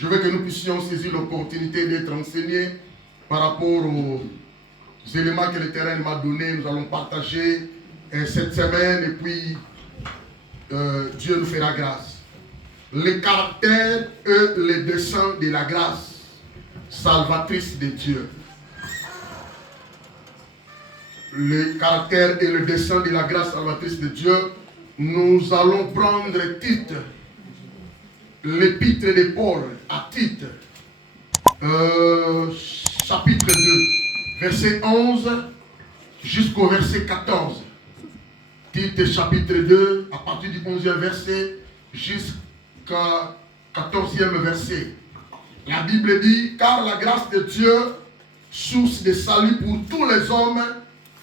je veux que nous puissions saisir l'opportunité d'être enseignés par rapport aux éléments que le terrain m'a donnés. Nous allons partager cette semaine et puis Dieu nous fera grâce. Les caractères et les desseins de la grâce salvatrice de Dieu. Le caractère et le dessein de la grâce salvatrice de Dieu. Nous allons prendre Tite, l'épître de Paul à Tite, chapitre 2, verset 11 jusqu'au verset 14. Tite chapitre 2, à partir du 11e verset jusqu'à 14e verset. La Bible dit, car la grâce de Dieu, source de salut pour tous les hommes,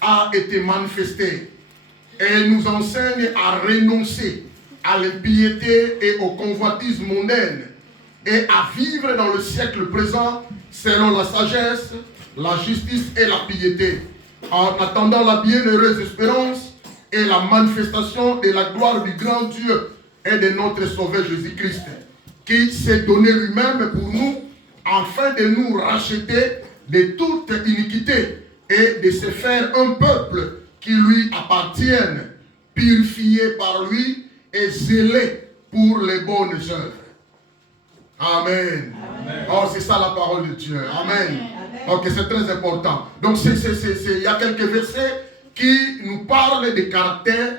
a été manifestée et nous enseigne à renoncer à l'impiété et aux convoitises mondaines et à vivre dans le siècle présent selon la sagesse, la justice et la piété, en attendant la bienheureuse espérance et la manifestation de la gloire du grand Dieu et de notre Sauveur Jésus-Christ, qui s'est donné lui-même pour nous, afin de nous racheter de toute iniquité et de se faire un peuple qui lui appartienne, purifié par lui et zélé pour les bonnes œuvres. Amen. Amen. Oh, c'est ça la parole de Dieu. Amen. Amen. Ok, c'est très important. Donc, il y a quelques versets qui nous parlent des caractères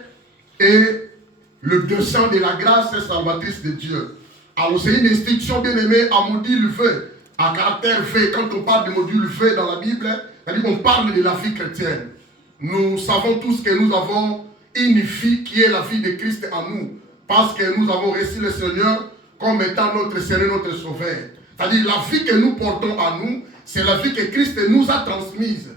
et le dessein de la grâce salvatrice de Dieu. Alors, c'est une instruction bien aimée à module V, à caractère V. Quand on parle de module V dans la Bible, c'est-à-dire qu'on parle de la vie chrétienne. Nous savons tous que nous avons une vie qui est la vie de Christ en nous, parce que nous avons reçu le Seigneur comme étant notre Seigneur, notre Sauveur. C'est-à-dire la vie que nous portons en nous, c'est la vie que Christ nous a transmise.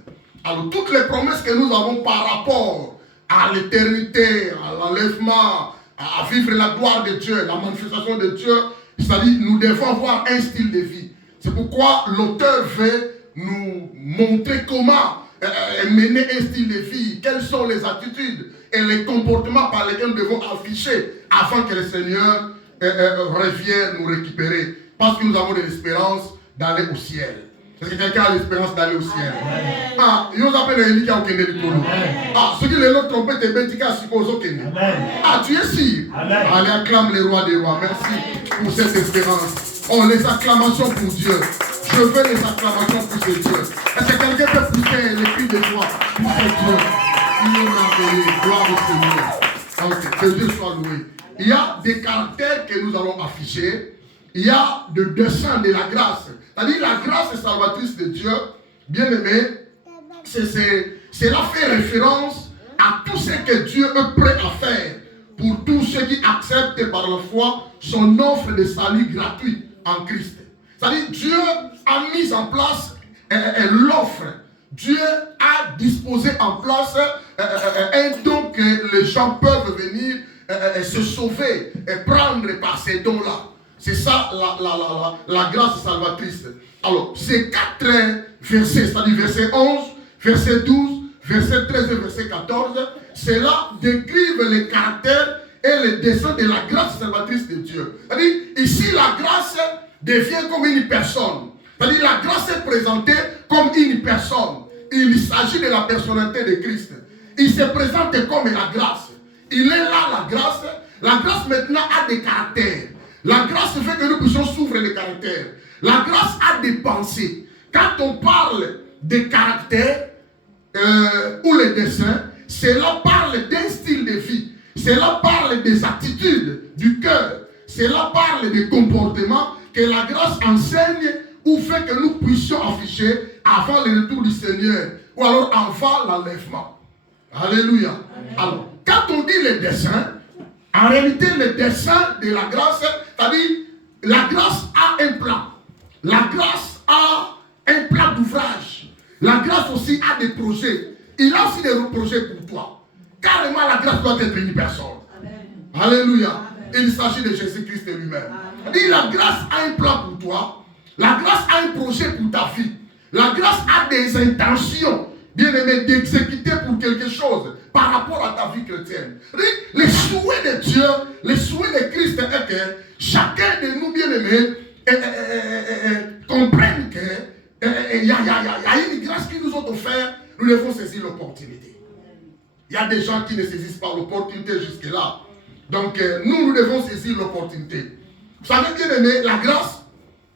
Alors toutes les promesses que nous avons par rapport à l'éternité, à l'enlèvement, à vivre la gloire de Dieu, la manifestation de Dieu, c'est-à-dire nous devons avoir un style de vie. C'est pourquoi l'auteur veut nous montrer comment mener un style de vie, quelles sont les attitudes et les comportements par lesquels nous devons afficher afin que le Seigneur revienne nous récupérer. Parce que nous avons de l'espérance d'aller au ciel. Est-ce que quelqu'un a l'espérance d'aller au ciel? Amen. Ah, il nous appelle Élie qui a aucun de l'autre. Ah, ceux qui les autres trompette et bentika suppose aucun. Ah, tu es sûr? Amen. Allez, acclame les rois des rois. Merci pour cette espérance. Oh, les acclamations pour Dieu. Je veux les acclamations pour ce Dieu. Est-ce que quelqu'un peut pousser les cris de joie pour ce Dieu? Il est merveilleux. Gloire au Seigneur. Okay. Que Dieu soit loué. Il y a des caractères que nous allons afficher. Il y a des desseins de la grâce. C'est-à-dire la grâce salvatrice de Dieu, bien aimé, cela fait référence à tout ce que Dieu est prêt à faire pour tous ceux qui acceptent par la foi son offre de salut gratuit en Christ. C'est-à-dire Dieu a mis en place l'offre. Dieu a disposé en place un don que les gens peuvent venir se sauver et prendre par ces dons-là. C'est ça la grâce salvatrice. Alors, ces 4 versets, c'est-à-dire verset 11, verset 12, verset 13 et verset 14, cela décrivent les caractères et les desseins de la grâce salvatrice de Dieu. C'est-à-dire, ici, la grâce devient comme une personne. C'est-à-dire, la grâce est présentée comme une personne. Il s'agit de la personnalité de Christ. Il se présente comme la grâce. Il est là, la grâce. La grâce maintenant a des caractères. La grâce fait que nous puissions s'ouvrir les caractères. La grâce a des pensées. Quand on parle des caractères ou les desseins, cela parle d'un style de vie. Cela parle des attitudes du cœur. Cela parle des comportements que la grâce enseigne ou fait que nous puissions afficher avant le retour du Seigneur ou alors avant l'enlèvement. Alléluia. Amen. Alors, quand on dit les desseins, en réalité, le dessein de la grâce, c'est-à-dire, la grâce a un plan. La grâce a un plan d'ouvrage. La grâce aussi a des projets. Il a aussi des projets pour toi. Carrément, la grâce doit être une personne. Amen. Alléluia. Amen. Il s'agit de Jésus-Christ lui-même. C'est-à-dire, la grâce a un plan pour toi. La grâce a un projet pour ta vie. La grâce a des intentions, bien aimé, d'exécuter pour quelque chose par rapport à ta vie chrétienne. Les souhaits de Dieu, les souhaits de Christ est que chacun de nous, bien aimés, comprennent qu'il y a une grâce qui nous ont offert, nous devons saisir l'opportunité. Il y a des gens qui ne saisissent pas l'opportunité jusque-là. Donc, nous devons saisir l'opportunité. Vous savez, bien aimé, la grâce,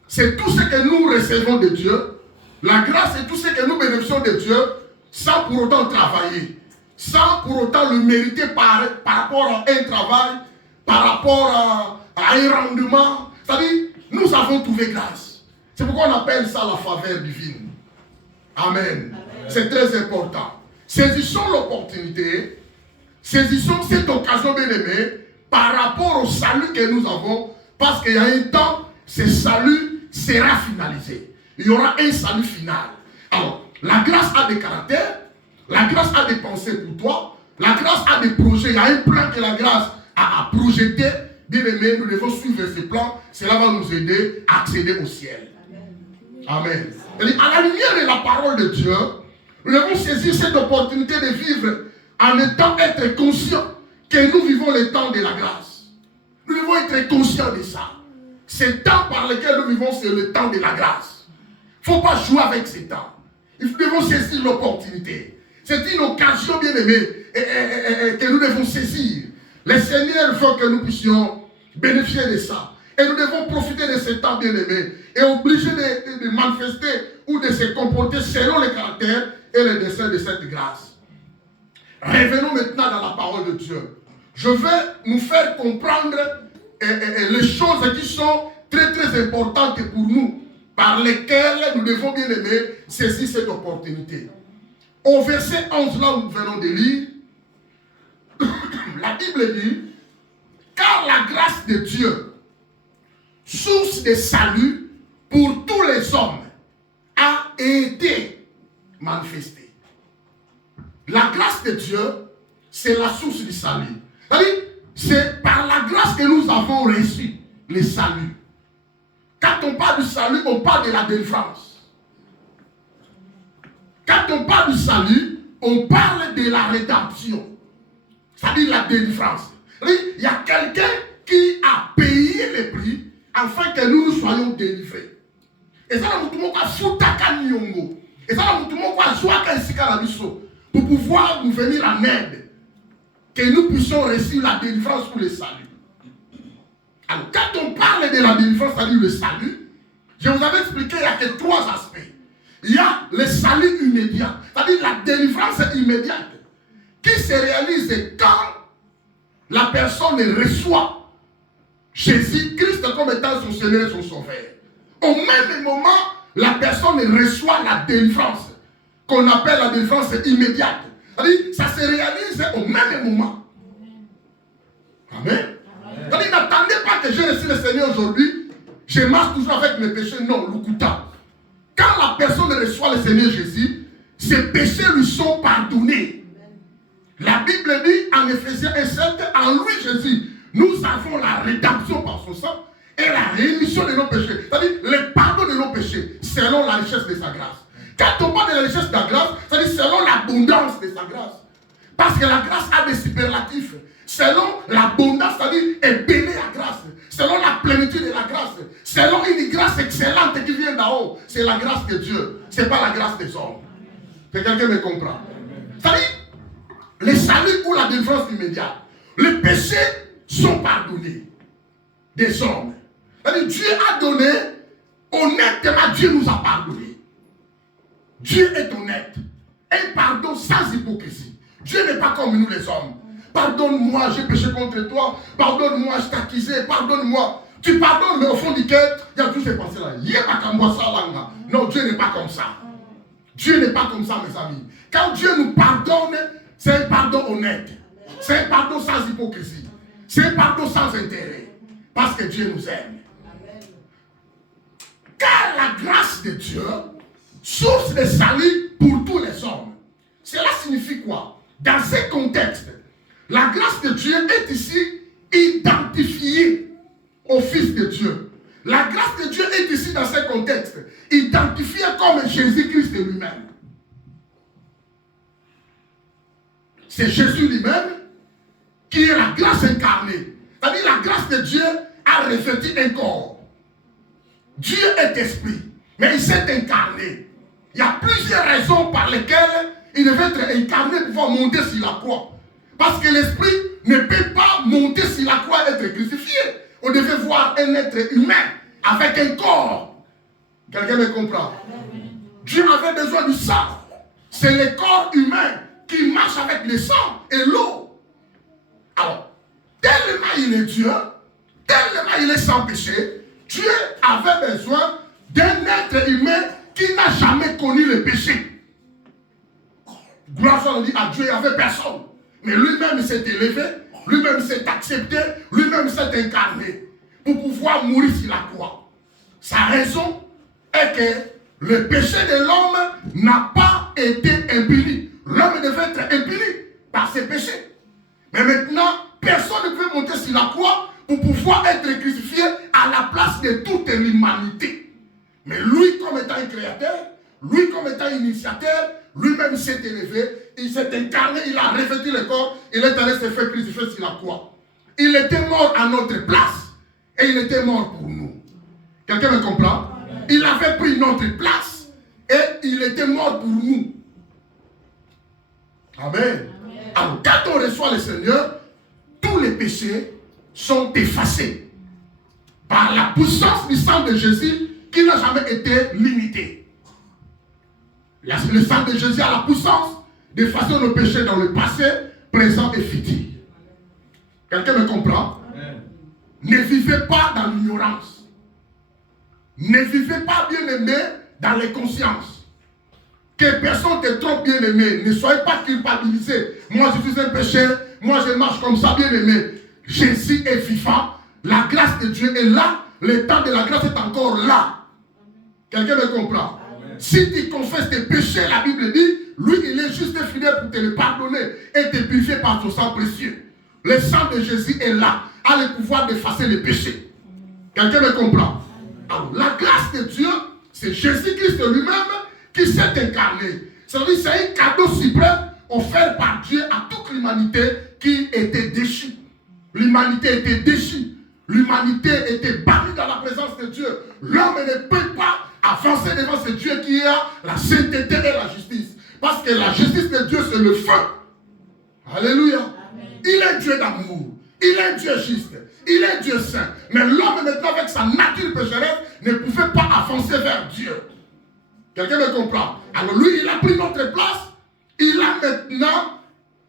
c'est tout ce que nous recevons de Dieu. La grâce, c'est tout ce que nous bénéficions de Dieu sans pour autant travailler. Sans pour autant le mériter par rapport à un travail, par rapport à un rendement. C'est-à-dire, nous avons trouvé grâce. C'est pourquoi on appelle ça la faveur divine. Amen. C'est très important. Saisissons l'opportunité, saisissons cette occasion bien aimée par rapport au salut que nous avons, parce qu'il y a un temps, ce salut sera finalisé. Il y aura un salut final. Alors, la grâce a des caractères, la grâce a des pensées pour toi, la grâce a des projets, il y a un plan que la grâce a projeté. Bien aimé, nous devons suivre ce plan, cela va nous aider à accéder au ciel. Amen. Et à la lumière de la parole de Dieu, nous devons saisir cette opportunité de vivre en étant être conscients que nous vivons le temps de la grâce. Nous devons être conscients de ça. Ce temps par lequel nous vivons, c'est le temps de la grâce. Il ne faut pas jouer avec ce temps. Nous devons saisir l'opportunité. C'est une occasion bien aimée que nous devons saisir. Le Seigneur veut que nous puissions bénéficier de ça. Et nous devons profiter de ce temps bien aimé et obliger de manifester ou de se comporter selon le caractère et le dessein de cette grâce. Revenons maintenant dans la parole de Dieu. Je vais nous faire comprendre les choses qui sont très très importantes pour nous, par lesquelles nous devons bien aimer saisir cette opportunité. Au verset 11 là où nous venons de lire, la Bible dit, car la grâce de Dieu, source de salut pour tous les hommes, a été manifestée. La grâce de Dieu, c'est la source du salut. C'est par la grâce que nous avons reçu le salut. Quand on parle du salut, on parle de la délivrance. Quand on parle du salut, on parle de la rédemption. C'est-à-dire la délivrance. Il y a quelqu'un qui a payé le prix afin que nous soyons délivrés. Et ça, et ça, pour pouvoir nous venir en aide, que nous puissions réussir la délivrance pour le salut. Alors, quand on parle de la délivrance, c'est-à-dire le salut, je vous avais expliqué, il n'y a que trois aspects. Il y a le salut immédiat, c'est-à-dire la délivrance immédiate, qui se réalise quand la personne reçoit Jésus-Christ comme étant son Seigneur et son Sauveur. Au même moment, la personne reçoit la délivrance, qu'on appelle la délivrance immédiate. C'est-à-dire, ça se réalise au même moment. Amen. C'est-à-dire, n'attendez pas que j'ai reçu le Seigneur aujourd'hui, je marche toujours avec mes péchés. Non, l'Ukuta. Quand la personne reçoit le Seigneur Jésus, ses péchés lui sont pardonnés. La Bible dit en Éphésiens 1:7, en lui Jésus, nous avons la rédemption par son sang et la rémission de nos péchés. C'est-à-dire le pardon de nos péchés selon la richesse de sa grâce. Quand on parle de la richesse de la grâce, c'est-à-dire selon l'abondance de sa grâce. Parce que la grâce a des superlatifs. Selon l'abondance, c'est-à-dire est bénie la grâce. Selon la plénitude de la grâce. Selon une grâce excellente qui vient d'en haut. C'est la grâce de Dieu. Ce n'est pas la grâce des hommes. Que quelqu'un me comprend. C'est-à-dire, le salut ou la délivrance immédiate. Les péchés sont pardonnés des hommes. C'est-à-dire, Dieu a donné, honnêtement, Dieu nous a pardonné. Dieu est honnête. Un pardon sans hypocrisie. Dieu n'est pas comme nous les hommes. Pardonne-moi, j'ai péché contre toi. Pardonne-moi, je t'ai accusé. Pardonne-moi. Tu pardonnes, mais au fond du cœur, il y a toutes ces pensées-là. Non, Dieu n'est pas comme ça. Dieu n'est pas comme ça, mes amis. Quand Dieu nous pardonne, c'est un pardon honnête. C'est un pardon sans hypocrisie. C'est un pardon sans intérêt. Parce que Dieu nous aime. Car la grâce de Dieu, source de salut pour tous les hommes. Cela signifie quoi? Dans ce contexte, la grâce de Dieu est ici identifiée au Fils de Dieu. La grâce de Dieu est ici dans ce contexte identifiée comme Jésus-Christ lui-même. C'est Jésus lui-même qui est la grâce incarnée. C'est-à-dire la grâce de Dieu a revêtu un corps. Dieu est esprit, mais il s'est incarné. Il y a plusieurs raisons par lesquelles il devait être incarné pour pouvoir monter sur la croix. Parce que l'esprit ne peut pas monter sur la croix et être crucifié. On devait voir un être humain avec un corps. Quelqu'un me comprend? Dieu avait besoin du sang. C'est le corps humain qui marche avec le sang et l'eau. Alors, tellement il est Dieu, tellement il est sans péché, Dieu avait besoin d'un être humain qui n'a jamais connu le péché. Gloire soit dit à Dieu, il n'y avait personne. Mais lui-même s'est élevé, lui-même s'est accepté, lui-même s'est incarné pour pouvoir mourir sur la croix. Sa raison est que le péché de l'homme n'a pas été impuni. L'homme devait être impuni par ses péchés. Mais maintenant, personne ne peut monter sur la croix pour pouvoir être crucifié à la place de toute l'humanité. Mais lui, comme étant un créateur, lui, comme étant initiateur, lui-même s'est élevé, il s'est incarné, il a revêtu le corps, il est allé se faire crucifier sur la croix. Il était mort à notre place et il était mort pour nous. Quelqu'un me comprend? Il avait pris notre place et il était mort pour nous. Amen. Alors, quand on reçoit le Seigneur, tous les péchés sont effacés par la puissance du sang de Jésus qui n'a jamais été limité. Le sang de Jésus a la puissance d'effacer nos péchés dans le passé, présent et futur. Quelqu'un me comprend? Amen. Ne vivez pas dans l'ignorance. Ne vivez pas bien-aimé dans les consciences. Que personne te trompe bien-aimé. Ne soyez pas culpabilisé. Moi je suis un pécheur, moi je marche comme ça bien-aimé. Jésus est vivant. La grâce de Dieu est là. Le temps de la grâce est encore là. Quelqu'un me comprend? Amen. Si tu confesses tes péchés, la Bible dit, lui il est juste fidèle pour te les pardonner et te purifier par son sang précieux. Le sang de Jésus est là, a le pouvoir d'effacer les péchés. Quelqu'un me comprend? Alors, la grâce de Dieu, c'est Jésus-Christ lui-même qui s'est incarné. C'est-à-dire c'est un cadeau suprême offert par Dieu à toute l'humanité qui était déchue. L'humanité était déchue. L'humanité était bannie dans la présence de Dieu. L'homme ne peut pas avancer devant ce Dieu qui a la sainteté et la justice. Parce que la justice de Dieu, c'est le feu. Alléluia. Amen. Il est Dieu d'amour. Il est Dieu juste. Il est Dieu saint. Mais l'homme maintenant avec sa nature pécheresse ne pouvait pas avancer vers Dieu. Quelqu'un me comprend? Alors lui, il a pris notre place. Il a maintenant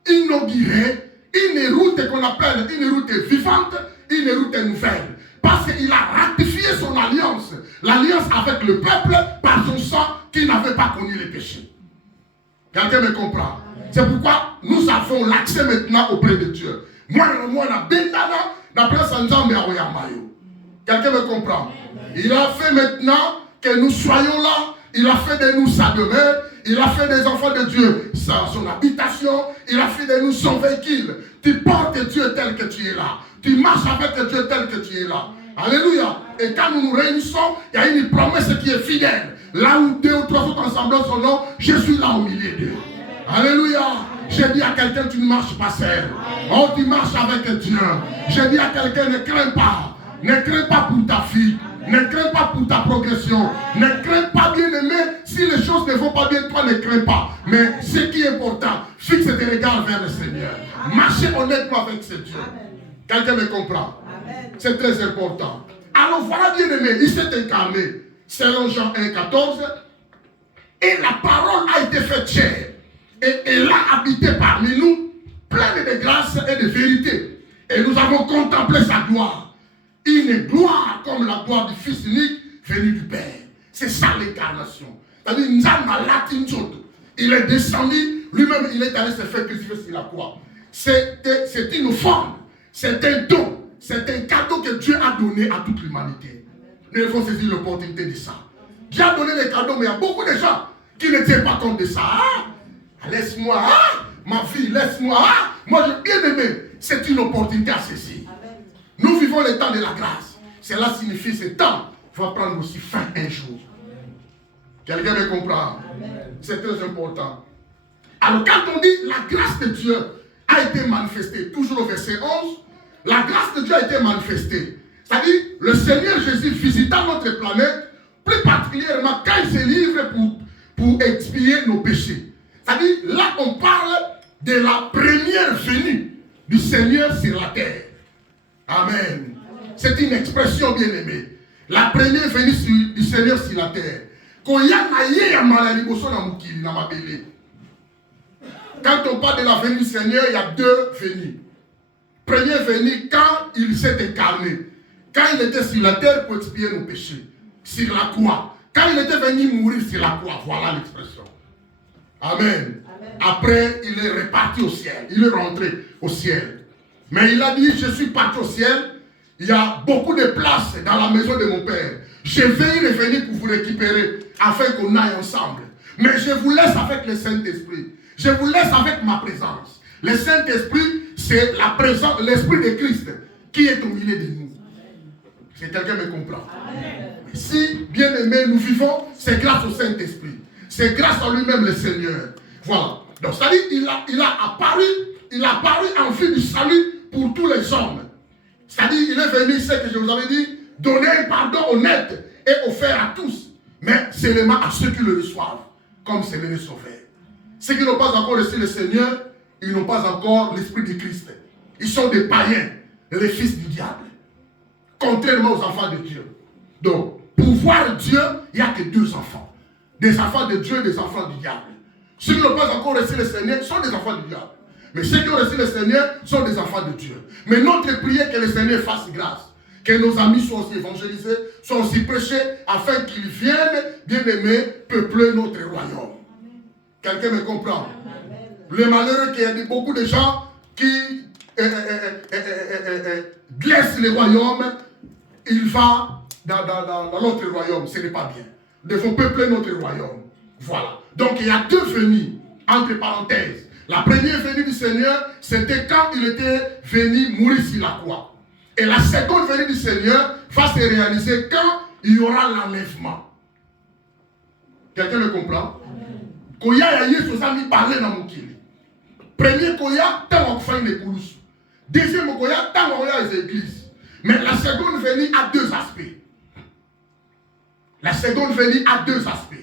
inauguré une route qu'on appelle une route vivante, une route nouvelle. Parce qu'il a ratifié son alliance. L'alliance avec le peuple par son sang qui n'avait pas connu les péchés. Quelqu'un me comprend? C'est pourquoi nous avons l'accès maintenant auprès de Dieu. Quelqu'un me comprend? Il a fait maintenant que nous soyons là. Il a fait de nous sa demeure. Il a fait des enfants de Dieu son habitation. Il a fait de nous son véhicule. Tu portes Dieu tel que tu es là. Tu marches avec Dieu tel que tu es là. Alléluia. Et quand nous nous réunissons, il y a une promesse qui est fidèle. Là où deux ou trois sont ensemble en son nom, je suis là au milieu d'eux. Alléluia. J'ai dit à quelqu'un, tu ne marches pas seul. Oh, tu marches avec Dieu. J'ai dit à quelqu'un, ne crains pas. Ne crains pas pour ta fille. Ne crains pas pour ta progression. Ne crains pas, bien-aimé. Si les choses ne vont pas bien, toi ne crains pas. Mais ce qui est important, fixe tes regards vers le Seigneur. Marchez honnêtement avec ce Dieu. Quelqu'un me comprend? C'est très important. Alors voilà, bien-aimé, il s'est incarné. Selon Jean 1, 14. Et la parole a été faite chair. Et elle a habité parmi nous, pleine de grâce et de vérité. Et nous avons contemplé sa gloire. Une gloire comme la gloire du Fils unique venu du Père. C'est ça l'incarnation. C'est-à-dire, il est descendu, lui-même il est allé se faire crucifier sur la croix. C'est une forme, c'est un don, c'est un cadeau que Dieu a donné à toute l'humanité. Nous devons saisir l'opportunité de ça. Dieu a donné les cadeaux, mais il y a beaucoup de gens qui ne tiennent pas compte de ça. Laisse-moi, ma fille, laisse-moi. Moi, j'ai bien aimé. C'est une opportunité à saisir. Nous vivons le temps de la grâce. Cela signifie que ce temps va prendre aussi fin un jour. Quelqu'un me comprend? C'est très important. Alors, quand on dit la grâce de Dieu a été manifestée, toujours au verset 11, la grâce de Dieu a été manifestée. C'est-à-dire, le Seigneur Jésus visita notre planète, plus particulièrement quand il se livre pour expier nos péchés. C'est-à-dire, là, on parle de la première venue du Seigneur sur la terre. Amen. C'est une expression bien aimée. La première venue du Seigneur sur la terre. Quand on parle de la venue du Seigneur, il y a deux venues. Première venue, quand il s'est incarné. Quand il était sur la terre pour expier nos péchés. Sur la croix. Quand il était venu mourir sur la croix. Voilà l'expression. Amen. Après, il est reparti au ciel. Il est rentré au ciel. Mais il a dit, je suis parti au ciel. Il y a beaucoup de places dans la maison de mon Père. Je vais y revenir pour vous récupérer afin qu'on aille ensemble. Mais je vous laisse avec le Saint-Esprit. Je vous laisse avec ma présence. Le Saint-Esprit, c'est la présence, l'Esprit de Christ qui est au milieu de nous. Si quelqu'un me comprend. Si, bien aimé, nous vivons, c'est grâce au Saint-Esprit. C'est grâce à lui-même le Seigneur. Voilà. Donc, c'est-à-dire, il a apparu en vue du salut pour tous les hommes. C'est-à-dire, il est venu, ce que je vous avais dit, donner un pardon honnête et offert à tous, mais seulement à ceux qui le reçoivent, comme Seigneur et Sauveur. Ceux qui n'ont pas encore reçu le Seigneur, ils n'ont pas encore l'Esprit de Christ. Ils sont des païens, les fils du diable, contrairement aux enfants de Dieu. Donc, pour voir Dieu, il n'y a que deux enfants. Des enfants de Dieu et des enfants du diable. Ceux qui n'ont pas encore reçu le Seigneur sont des enfants du diable. Mais ceux qui ont reçu le Seigneur sont des enfants de Dieu. Mais notre prière, que le Seigneur fasse grâce. Que nos amis soient aussi évangélisés, soient aussi prêchés, afin qu'ils viennent, bien aimés, peupler notre royaume. Quelqu'un me comprend? Le malheureux qu'il y a beaucoup de gens qui blessent le royaume, il va dans l'autre royaume. Ce n'est pas bien. Nous devons peupler notre royaume. Voilà. Donc il y a deux venues, entre parenthèses. La première venue du Seigneur, c'était quand il était venu mourir sur la croix. Et la seconde venue du Seigneur va se réaliser quand il y aura l'enlèvement. Quelqu'un me comprend? Koya ya Yesu sami parler dans mon kili. Premier koya, tant on fait les coulous. Deuxième koya, tant on a les églises. Mais la seconde venue a deux aspects. La seconde venue a deux aspects.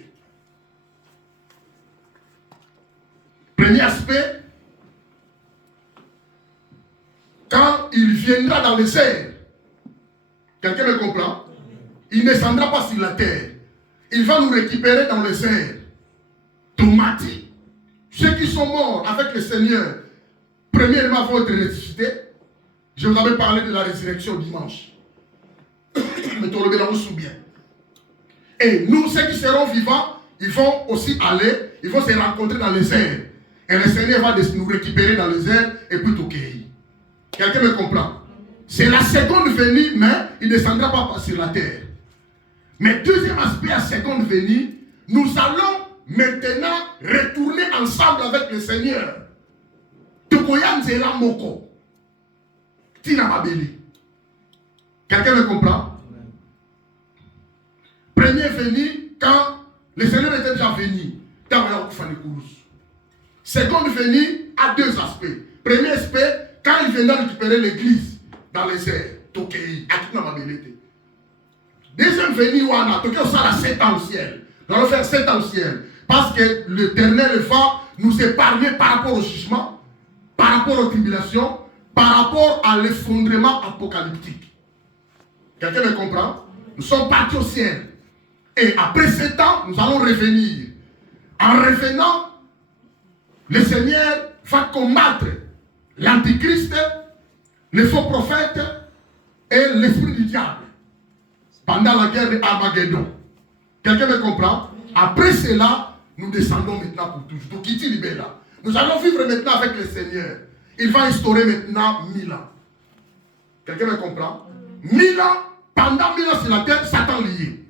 Premier aspect, quand il viendra dans les airs, quelqu'un me comprend? Il ne descendra pas sur la terre. Il va nous récupérer dans les airs. Tomati. Ceux qui sont morts avec le Seigneur, premièrement, vont être ressuscités. Je vous avais parlé de la résurrection dimanche. Mais tout le monde se souvient. Et nous, ceux qui seront vivants, ils vont aussi aller, ils vont se rencontrer dans les airs. Et le Seigneur va nous récupérer dans les airs et puis tout cueillir. Quelqu'un me comprend? C'est la seconde venue, mais il ne descendra pas sur la terre. Mais deuxième aspect, la seconde venue, nous allons maintenant retourner ensemble avec le Seigneur. Tokoyam zela moko. Tina mabeli. Quelqu'un me comprend? Premier venu, quand le Seigneur était déjà venu, seconde venue a deux aspects. Premier aspect, quand il viendra récupérer l'église dans les airs, Tokei, Akina Mabelete. Deuxième venue, Wana, Tokei, on sera 7 ans au ciel. Nous allons faire 7 ans au ciel. Parce que l'Éternel va nous épargner par rapport au jugement, par rapport aux tribulations, par rapport à l'effondrement apocalyptique. Quelqu'un me comprend? Nous sommes partis au ciel. Et après 7 ans, nous allons revenir. En revenant, le Seigneur va combattre l'Antichrist, les faux prophètes et l'esprit du diable pendant la guerre d'Armageddon. Quelqu'un me comprend? Après cela, nous descendons maintenant pour toujours. Donc, qui libère là? Nous allons vivre maintenant avec le Seigneur. Il va instaurer maintenant 1000 ans. Quelqu'un me comprend? 1000 ans, pendant 1000 ans sur la terre, Satan lié.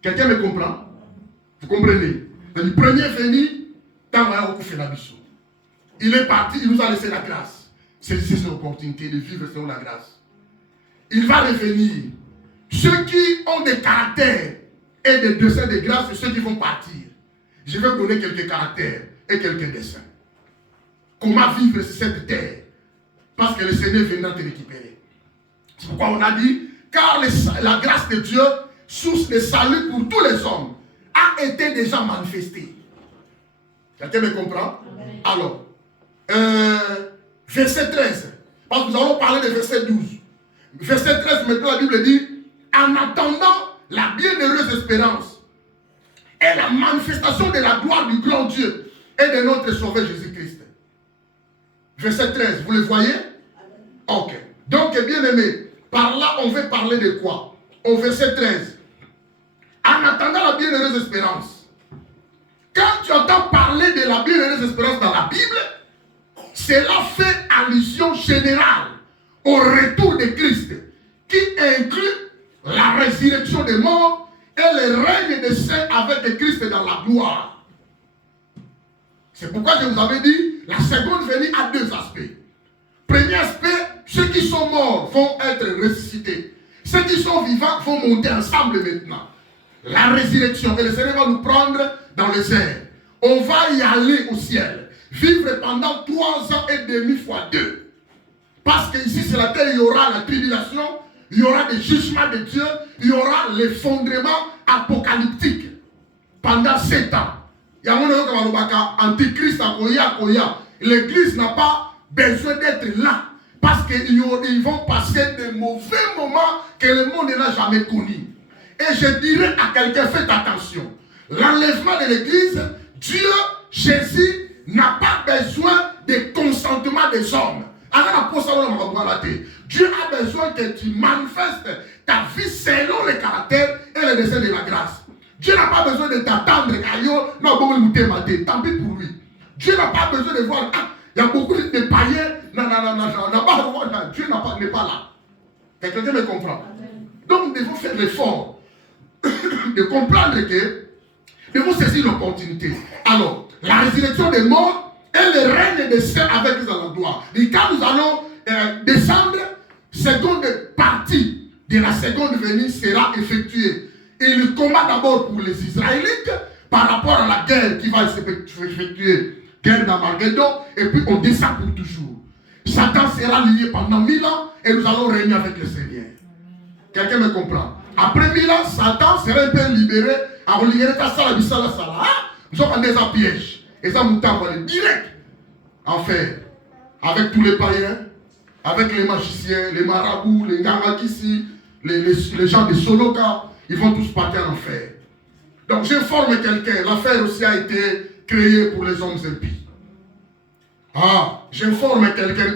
Quelqu'un me comprend? Vous comprenez? Le premier venu, il est parti, il nous a laissé la grâce. C'est son opportunité de vivre selon la grâce. Il va revenir. Ceux qui ont des caractères et des dessins de grâce, c'est ceux qui vont partir. Je vais vous donner quelques caractères et quelques dessins. Comment vivre sur cette terre? Parce que le Seigneur viendra te récupérer. C'est pourquoi on a dit, car la grâce de Dieu, source de salut pour tous les hommes, a été déjà manifestée. Quelqu'un me comprend? Alors, verset 13, parce que nous allons parler de verset 12. Verset 13, maintenant la Bible dit, en attendant la bienheureuse espérance et la manifestation de la gloire du grand Dieu et de notre Sauveur Jésus-Christ. Verset 13, vous le voyez? Ok. Donc, bien aimé, par là, on veut parler de quoi? Au verset 13. En attendant la bienheureuse espérance. Quand tu entends parler de la bienheureuse espérance dans la Bible, cela fait allusion générale au retour de Christ, qui inclut la résurrection des morts et le règne des saints avec Christ dans la gloire. C'est pourquoi je vous avais dit, la seconde venue a deux aspects. Premier aspect, ceux qui sont morts vont être ressuscités. Ceux qui sont vivants vont monter ensemble maintenant. La résurrection, et le Seigneur va nous prendre dans les airs. On va y aller au ciel. Vivre pendant 3 ans et demi fois 2. Parce qu'ici sur la terre, il y aura la tribulation, il y aura des jugements de Dieu, il y aura l'effondrement apocalyptique pendant 7 ans. Il y a un antichrist à Koya. L'église n'a pas besoin d'être là. Parce qu'ils vont passer de mauvais moments que le monde n'a jamais connus. Et je dirais à quelqu'un, faites attention. L'enlèvement de l'église, Dieu, Jésus, n'a pas besoin de consentement des hommes. Dieu a besoin que tu manifestes ta vie selon le caractère et le dessein de la grâce. Dieu n'a pas besoin de t'attendre. Tant pis pour lui. Dieu n'a pas besoin de voir. Il y a beaucoup de païens. Dieu n'est pas là. Quelqu'un me comprend? Donc nous devons faire l'effort de comprendre que nous devons saisir l'opportunité. Alors, la résurrection des morts et le règne des saints avec les dans la gloire. Et quand nous allons descendre, seconde partie de la seconde venue sera effectuée. Et le combat d'abord pour les Israélites par rapport à la guerre qui va s'effectuer. Guerre d'Armageddon, et puis on descend pour toujours. Satan sera lié pendant 1000 ans et nous allons régner avec le Seigneur. Quelqu'un me comprend? Après 1000 ans, Satan sera un peu libéré. Nous sommes en des pièges. Et ça nous tend direct en fait, avec tous les païens, avec les magiciens, les marabouts, les Ngangatisi, les gens de Soloka, ils vont tous partir en enfer. Donc j'informe quelqu'un, l'affaire aussi a été créée pour les hommes impies. J'informe quelqu'un,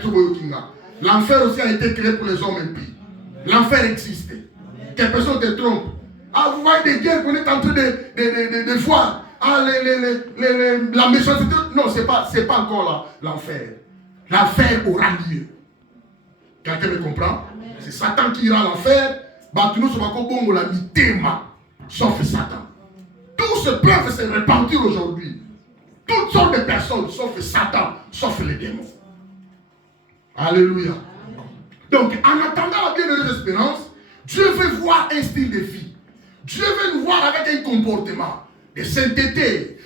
l'enfer aussi a été créé pour les hommes impies. L'enfer existe. Quelle personne te trompe. Vous voyez des guerres qu'on est en train de voir. La méchanceté. Non, c'est pas encore là, l'enfer. L'enfer aura lieu. Quelqu'un me comprend? C'est Satan qui ira à l'enfer. Sauf Satan. Tous se peuvent se repentir aujourd'hui. Toutes sortes de personnes, sauf Satan, sauf les démons. Alléluia. Donc, en attendant la bienheureuse espérance, Dieu veut voir un style de vie. Dieu veut nous voir avec un comportement de sainteté,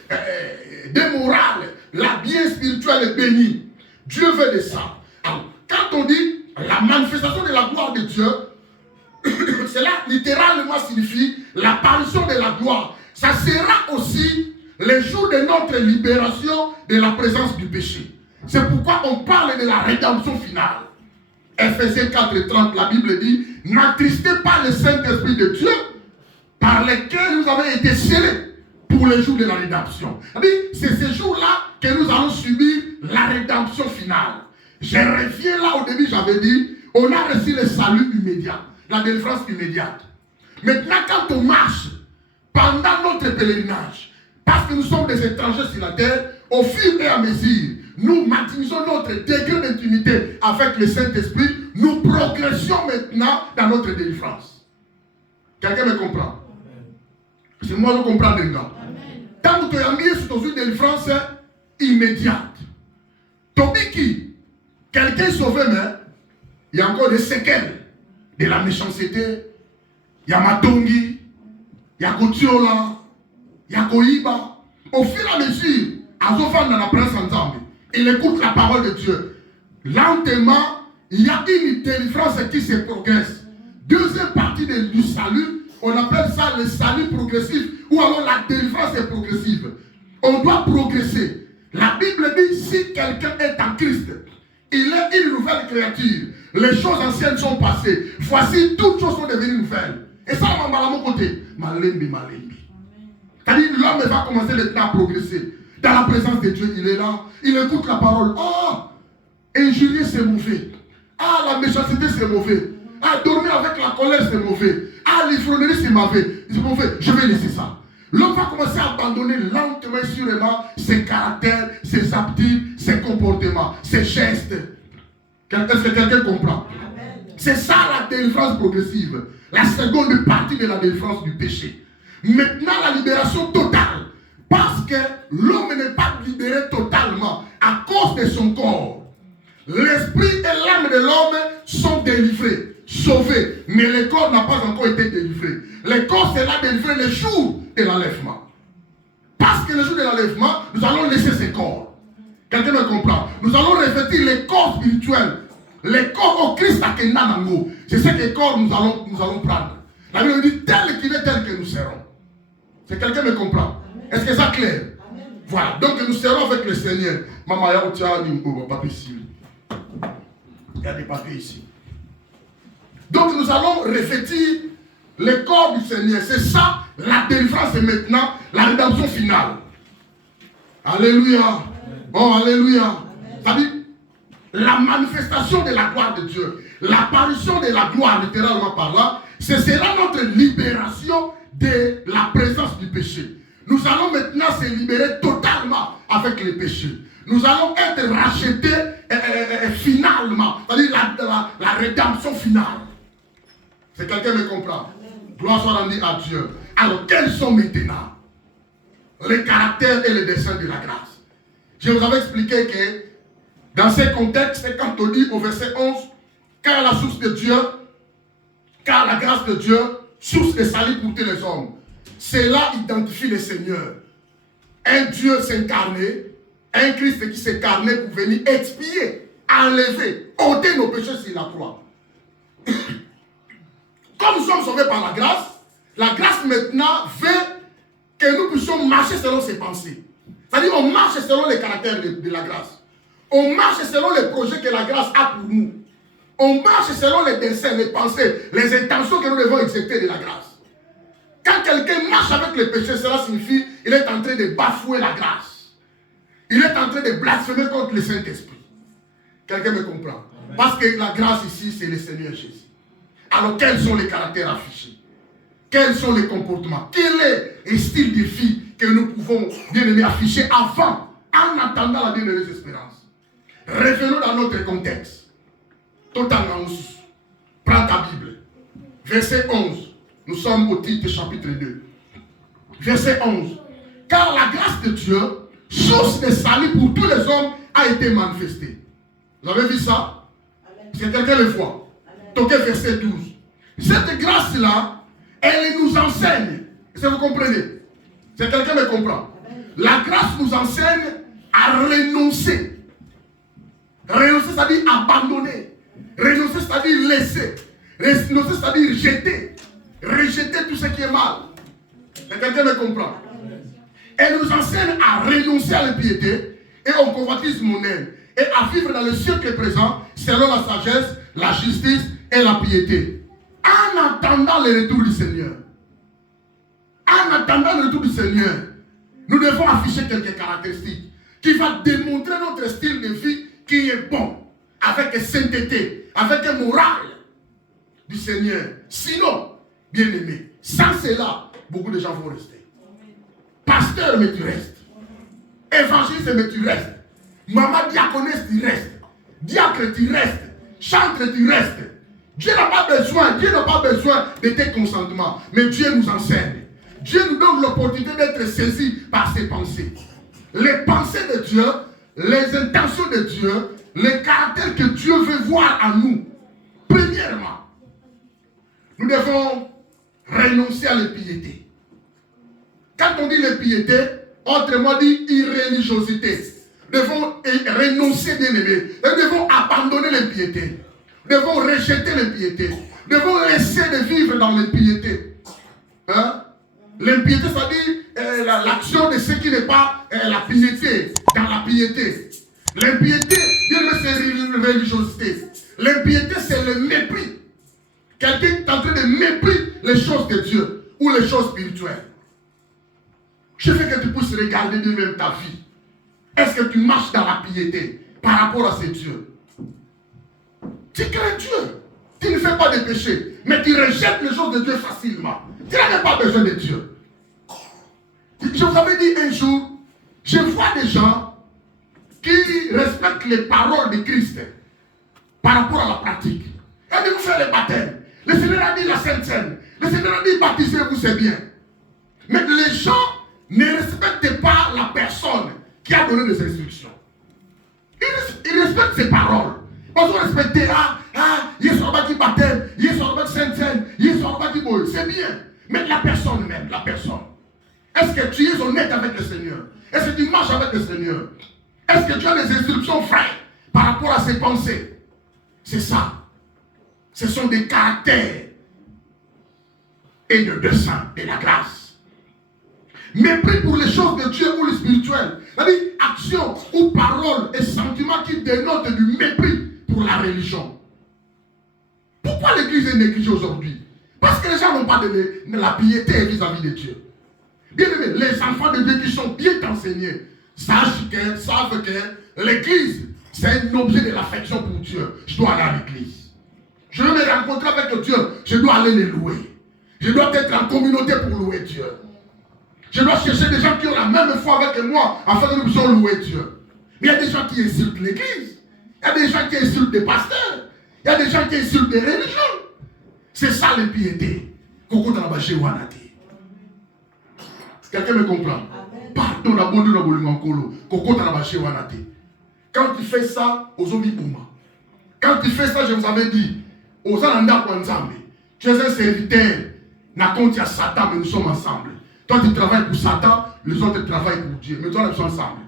de morale, la bien spirituelle bénie. Dieu veut de ça. Alors, quand on dit la manifestation de la gloire de Dieu, cela littéralement signifie l'apparition de la gloire. Ça sera aussi le jour de notre libération de la présence du péché. C'est pourquoi on parle de la rédemption finale. Ephésiens 4:30, la Bible dit, n'attristez pas le Saint-Esprit de Dieu par lequel nous avons été scellés pour le jour de la rédemption. C'est ce jour-là que nous allons subir la rédemption finale. Je reviens là au début, j'avais dit, on a reçu le salut immédiat, la délivrance immédiate. Maintenant, quand on marche pendant notre pèlerinage, parce que nous sommes des étrangers sur la terre, au fur et à mesure, nous maximisons notre degré d'intimité avec le Saint-Esprit, nous progressions maintenant dans notre délivrance. Quelqu'un me comprend? C'est moi qui comprends les gars. Tant que tu as mis sur une délivrance immédiate, Tobiki, quelqu'un sauvé, mais il y a encore des séquelles de la méchanceté. Il y a Matongi, il y a Kotiola, il y a Koiba. Au fur et à mesure, Azofan dans la presse ensemble, il écoute la parole de Dieu. Lentement, il y a une délivrance qui se progresse deuxième partie du salut, on appelle ça le salut progressif, ou alors la délivrance est progressive. On doit progresser. La Bible dit, si quelqu'un est en Christ, il est une nouvelle créature. Les choses anciennes sont passées. Voici, toutes choses sont devenues nouvelles. Et ça, on va à mon côté. Malembi, malembi. C'est-à-dire, l'homme va commencer maintenant à progresser. Dans la présence de Dieu, il est là. Il écoute la parole. Ah, injurier, c'est mauvais. Ah, la méchanceté, c'est mauvais. Ah, dormir avec la colère, c'est mauvais. Ah, l'ivronnerie, c'est mauvais. Je vais laisser ça. L'homme va commencer à abandonner lentement et sûrement ses caractères, ses aptitudes, ses comportements, ses gestes. Est-ce que quelqu'un comprend? C'est ça la délivrance progressive. La seconde partie de la délivrance du péché. Maintenant, la libération totale. Parce que l'homme n'est pas libéré totalement à cause de son corps. L'esprit et l'âme de l'homme sont délivrés, sauvés. Mais le corps n'a pas encore été délivré. Le corps sera délivré le jour de l'enlèvement. Parce que le jour de l'enlèvement, nous allons laisser ce corps. Quelqu'un me comprend? Nous allons revêtir les corps spirituels. Les corps au Christ à Kenanango. C'est ce que corps nous allons prendre. La Bible dit tel qu'il est, tel que nous serons. C'est quelqu'un me comprend? Est-ce que ça clair? Amen. Voilà. Donc nous serons avec le Seigneur. Maman, il y a papier ici. Il y a des papiers ici. Donc nous allons revêtir le corps du Seigneur. C'est ça, la délivrance est maintenant la rédemption finale. Alléluia. Amen. Bon, alléluia. Ça dit, la manifestation de la gloire de Dieu, l'apparition de la gloire, littéralement par là, ce sera notre libération de la présence du péché. Nous allons maintenant se libérer totalement avec les péchés. Nous allons être rachetés finalement, c'est-à-dire la rédemption finale. C'est quelqu'un me comprend? Gloire soit rendue à Dieu. Alors, quels sont maintenant les caractères et les desseins de la grâce? Je vous avais expliqué que dans ce contexte, quand on dit au verset 11, car la source de Dieu, car la grâce de Dieu, source de salut pour tous les hommes. Cela identifie le Seigneur. Un Dieu s'incarner, un Christ qui s'incarnait pour venir expier, enlever, ôter nos péchés sur la croix. Comme nous sommes sauvés par la grâce maintenant veut que nous puissions marcher selon ses pensées. C'est-à-dire on marche selon les caractères de la grâce. On marche selon les projets que la grâce a pour nous. On marche selon les desseins, les pensées, les intentions que nous devons exécuter de la grâce. Quand quelqu'un marche avec le péché, cela signifie qu'il est en train de bafouer la grâce. Il est en train de blasphémer contre le Saint-Esprit. Quelqu'un me comprend? Amen. Parce que la grâce ici, c'est le Seigneur Jésus. Alors, quels sont les caractères affichés? Quels sont les comportements? Quel est le style de vie que nous pouvons, bien aimé, afficher avant, en attendant la bienheureuse espérance? Revenons dans notre contexte. Totalement. Prends ta Bible. Verset 11. Nous sommes au titre chapitre 2. Verset 11. Car la grâce de Dieu, source de salut pour tous les hommes, a été manifestée. Vous avez vu ça? C'est quelqu'un le voit. Donc verset 12. Cette grâce-là, elle nous enseigne. Est-ce que vous comprenez? C'est quelqu'un me comprend. La grâce nous enseigne à renoncer. Renoncer, c'est-à-dire abandonner. Renoncer, c'est-à-dire laisser. Renoncer, c'est-à-dire jeter. Rejeter tout ce qui est mal. Quelqu'un me comprend? Elle nous enseigne à renoncer à l'impiété et au convoitisme mondain et à vivre dans le siècle présent selon la sagesse, la justice et la piété. En attendant le retour du Seigneur. En attendant le retour du Seigneur, nous devons afficher quelques caractéristiques qui vont démontrer notre style de vie qui est bon, avec sainteté, avec un moral du Seigneur. Sinon, bien aimé, sans cela, beaucoup de gens vont rester. Pasteur, mais tu restes. Évangéliste, mais tu restes. Maman diaconesse, tu restes. Diacre, tu restes. Chantre, tu restes. Dieu n'a pas besoin de tes consentements. Mais Dieu nous enseigne. Dieu nous donne l'opportunité d'être saisis par ses pensées. Les pensées de Dieu, les intentions de Dieu, les caractères que Dieu veut voir en nous. Premièrement, nous devons renoncer à l'impiété. Quand on dit l'impiété, autrement dit irréligiosité. Nous devons renoncer, bien aimé. Nous devons abandonner l'impiété. Nous devons rejeter l'impiété. Nous devons laisser de vivre dans l'impiété. Hein? L'impiété, ça dit l'action de ce qui n'est pas la piété, dans la piété. L'impiété, c'est la religiosité. L'impiété, c'est le mépris. Quelqu'un est en train de mépriser les choses de Dieu ou les choses spirituelles. Je veux que tu puisses regarder lui-même ta vie. Est-ce que tu marches dans la piété par rapport à ces dieux? Tu crains Dieu. Tu ne fais pas de péché, mais tu rejettes les choses de Dieu facilement. Tu n'as même pas besoin de Dieu. Je vous avais dit un jour, je vois des gens qui respectent les paroles de Christ par rapport à la pratique. Il dit, vous faites le baptême. Le Seigneur a dit la Sainte Seine. Le Seigneur a dit, baptisez-vous, c'est bien. Mais les gens ne respectent pas la personne qui a donné des instructions. Ils respectent ses paroles. On doit respecter, il est sur le baptême, il est sur le Sainte Seine, il est sur le bol. C'est bien. Mais la personne même, la personne. Est-ce que tu es honnête avec le Seigneur? Est-ce que tu marches avec le Seigneur? Est-ce que tu as des instructions vraies par rapport à ses pensées? C'est ça. Ce sont des caractères et de dessein et la grâce. Mépris pour les choses de Dieu ou le spirituel. C'est-à-dire action ou parole et sentiment qui dénotent du mépris pour la religion. Pourquoi l'église est négligée aujourd'hui? Parce que les gens n'ont pas de la piété vis-à-vis de Dieu. Bien aimé, les enfants de Dieu qui sont bien enseignés savent que l'église, c'est un objet de l'affection pour Dieu. Je dois aller à l'église. Je veux me rencontrer avec Dieu. Je dois aller les louer. Je dois être en communauté pour louer Dieu. Je dois chercher des gens qui ont la même foi avec moi afin que nous puissions louer Dieu. Mais il y a des gens qui insultent l'église. Il y a des gens qui insultent des pasteurs. Il y a des gens qui insultent des religions. C'est ça l'impiété. Quelqu'un me comprend? Pardon, la bonne la bonne. Quand tu fais ça, aux Omibouma. Quand tu fais ça, je vous avais dit, aux Ananda Kwanzambe, tu es un serviteur, n'a compte à Satan, mais nous sommes ensemble. Toi, tu travailles pour Satan, les autres travaillent pour Dieu. Mais toi, nous sommes ensemble.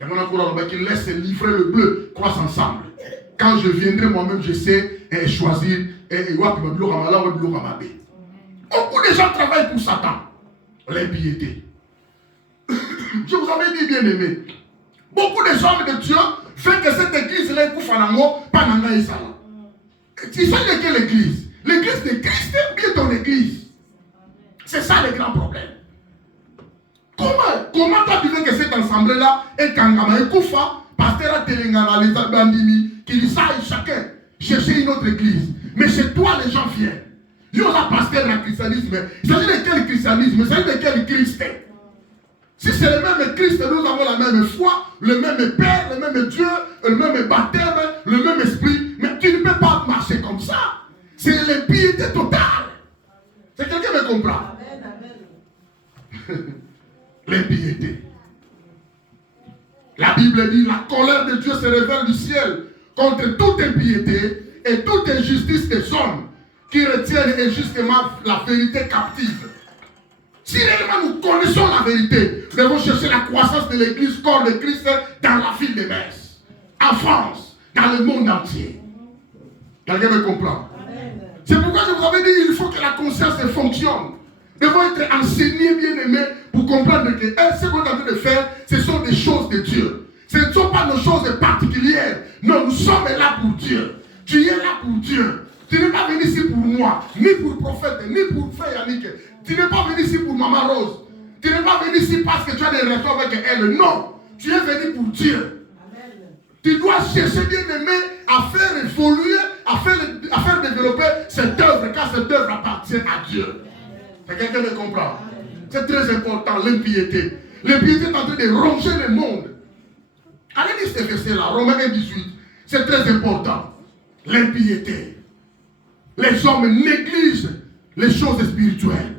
Et on a encore qui laisse livrer le bleu, croissent ensemble. Quand je viendrai moi-même, je sais choisir. Beaucoup de gens travaillent pour Satan. L'impiété. Je vous avais dit, bien aimé. Beaucoup de hommes de Dieu font que cette église-là est pour Fanamo, pas Nanga et Sala. Tu sais de quelle église? L'église de Christ ou bien ton église? C'est ça le grand problème. Comment toi tu veux que cet ensemble-là est Kangama et Koufa, pasteur Telengana, les Albandimi, qui dit ça et chacun chercher une autre église. Mais chez toi, les gens viennent. Il y a pasteur dans le christianisme. Il s'agit de quel christianisme? Il s'agit de quel Christ? Si c'est le même Christ, nous avons la même foi, le même Père, le même Dieu, le même baptême, le même esprit. Mais tu ne peux pas marcher comme ça. C'est l'impiété totale. C'est quelqu'un qui me comprend? Amen. L'impiété. La Bible dit, la colère de Dieu se révèle du ciel contre toute impiété et toute injustice des hommes qui retiennent injustement la vérité captive. Si réellement nous connaissons la vérité, nous devons chercher la croissance de l'église corps de Christ dans la ville de Metz, en France, dans le monde entier. Quelqu'un me comprend? C'est pourquoi je vous avais dit il faut que la conscience fonctionne. Nous devons être enseignés, bien aimés, pour comprendre que ce qu'on est en train de faire, ce sont des choses de Dieu. Ce ne sont pas nos choses particulières. Non, nous sommes là pour Dieu. Tu es là pour Dieu. Tu n'es pas venu ici pour moi, ni pour le prophète, ni pour Frère Yannick. Tu n'es pas venu ici pour Maman Rose. Tu n'es pas venu ici parce que tu as des relations avec elle. Non, tu es venu pour Dieu. Amen. Tu dois chercher, bien aimé, à faire évoluer, à faire développer cette œuvre, car cette œuvre appartient à Dieu. C'est quelqu'un qui comprend? C'est très important, l'impiété. L'impiété est en train de ronger le monde. Allez lire ce verset-là, Romains 1,18. C'est très important. L'impiété. Les hommes négligent les choses spirituelles.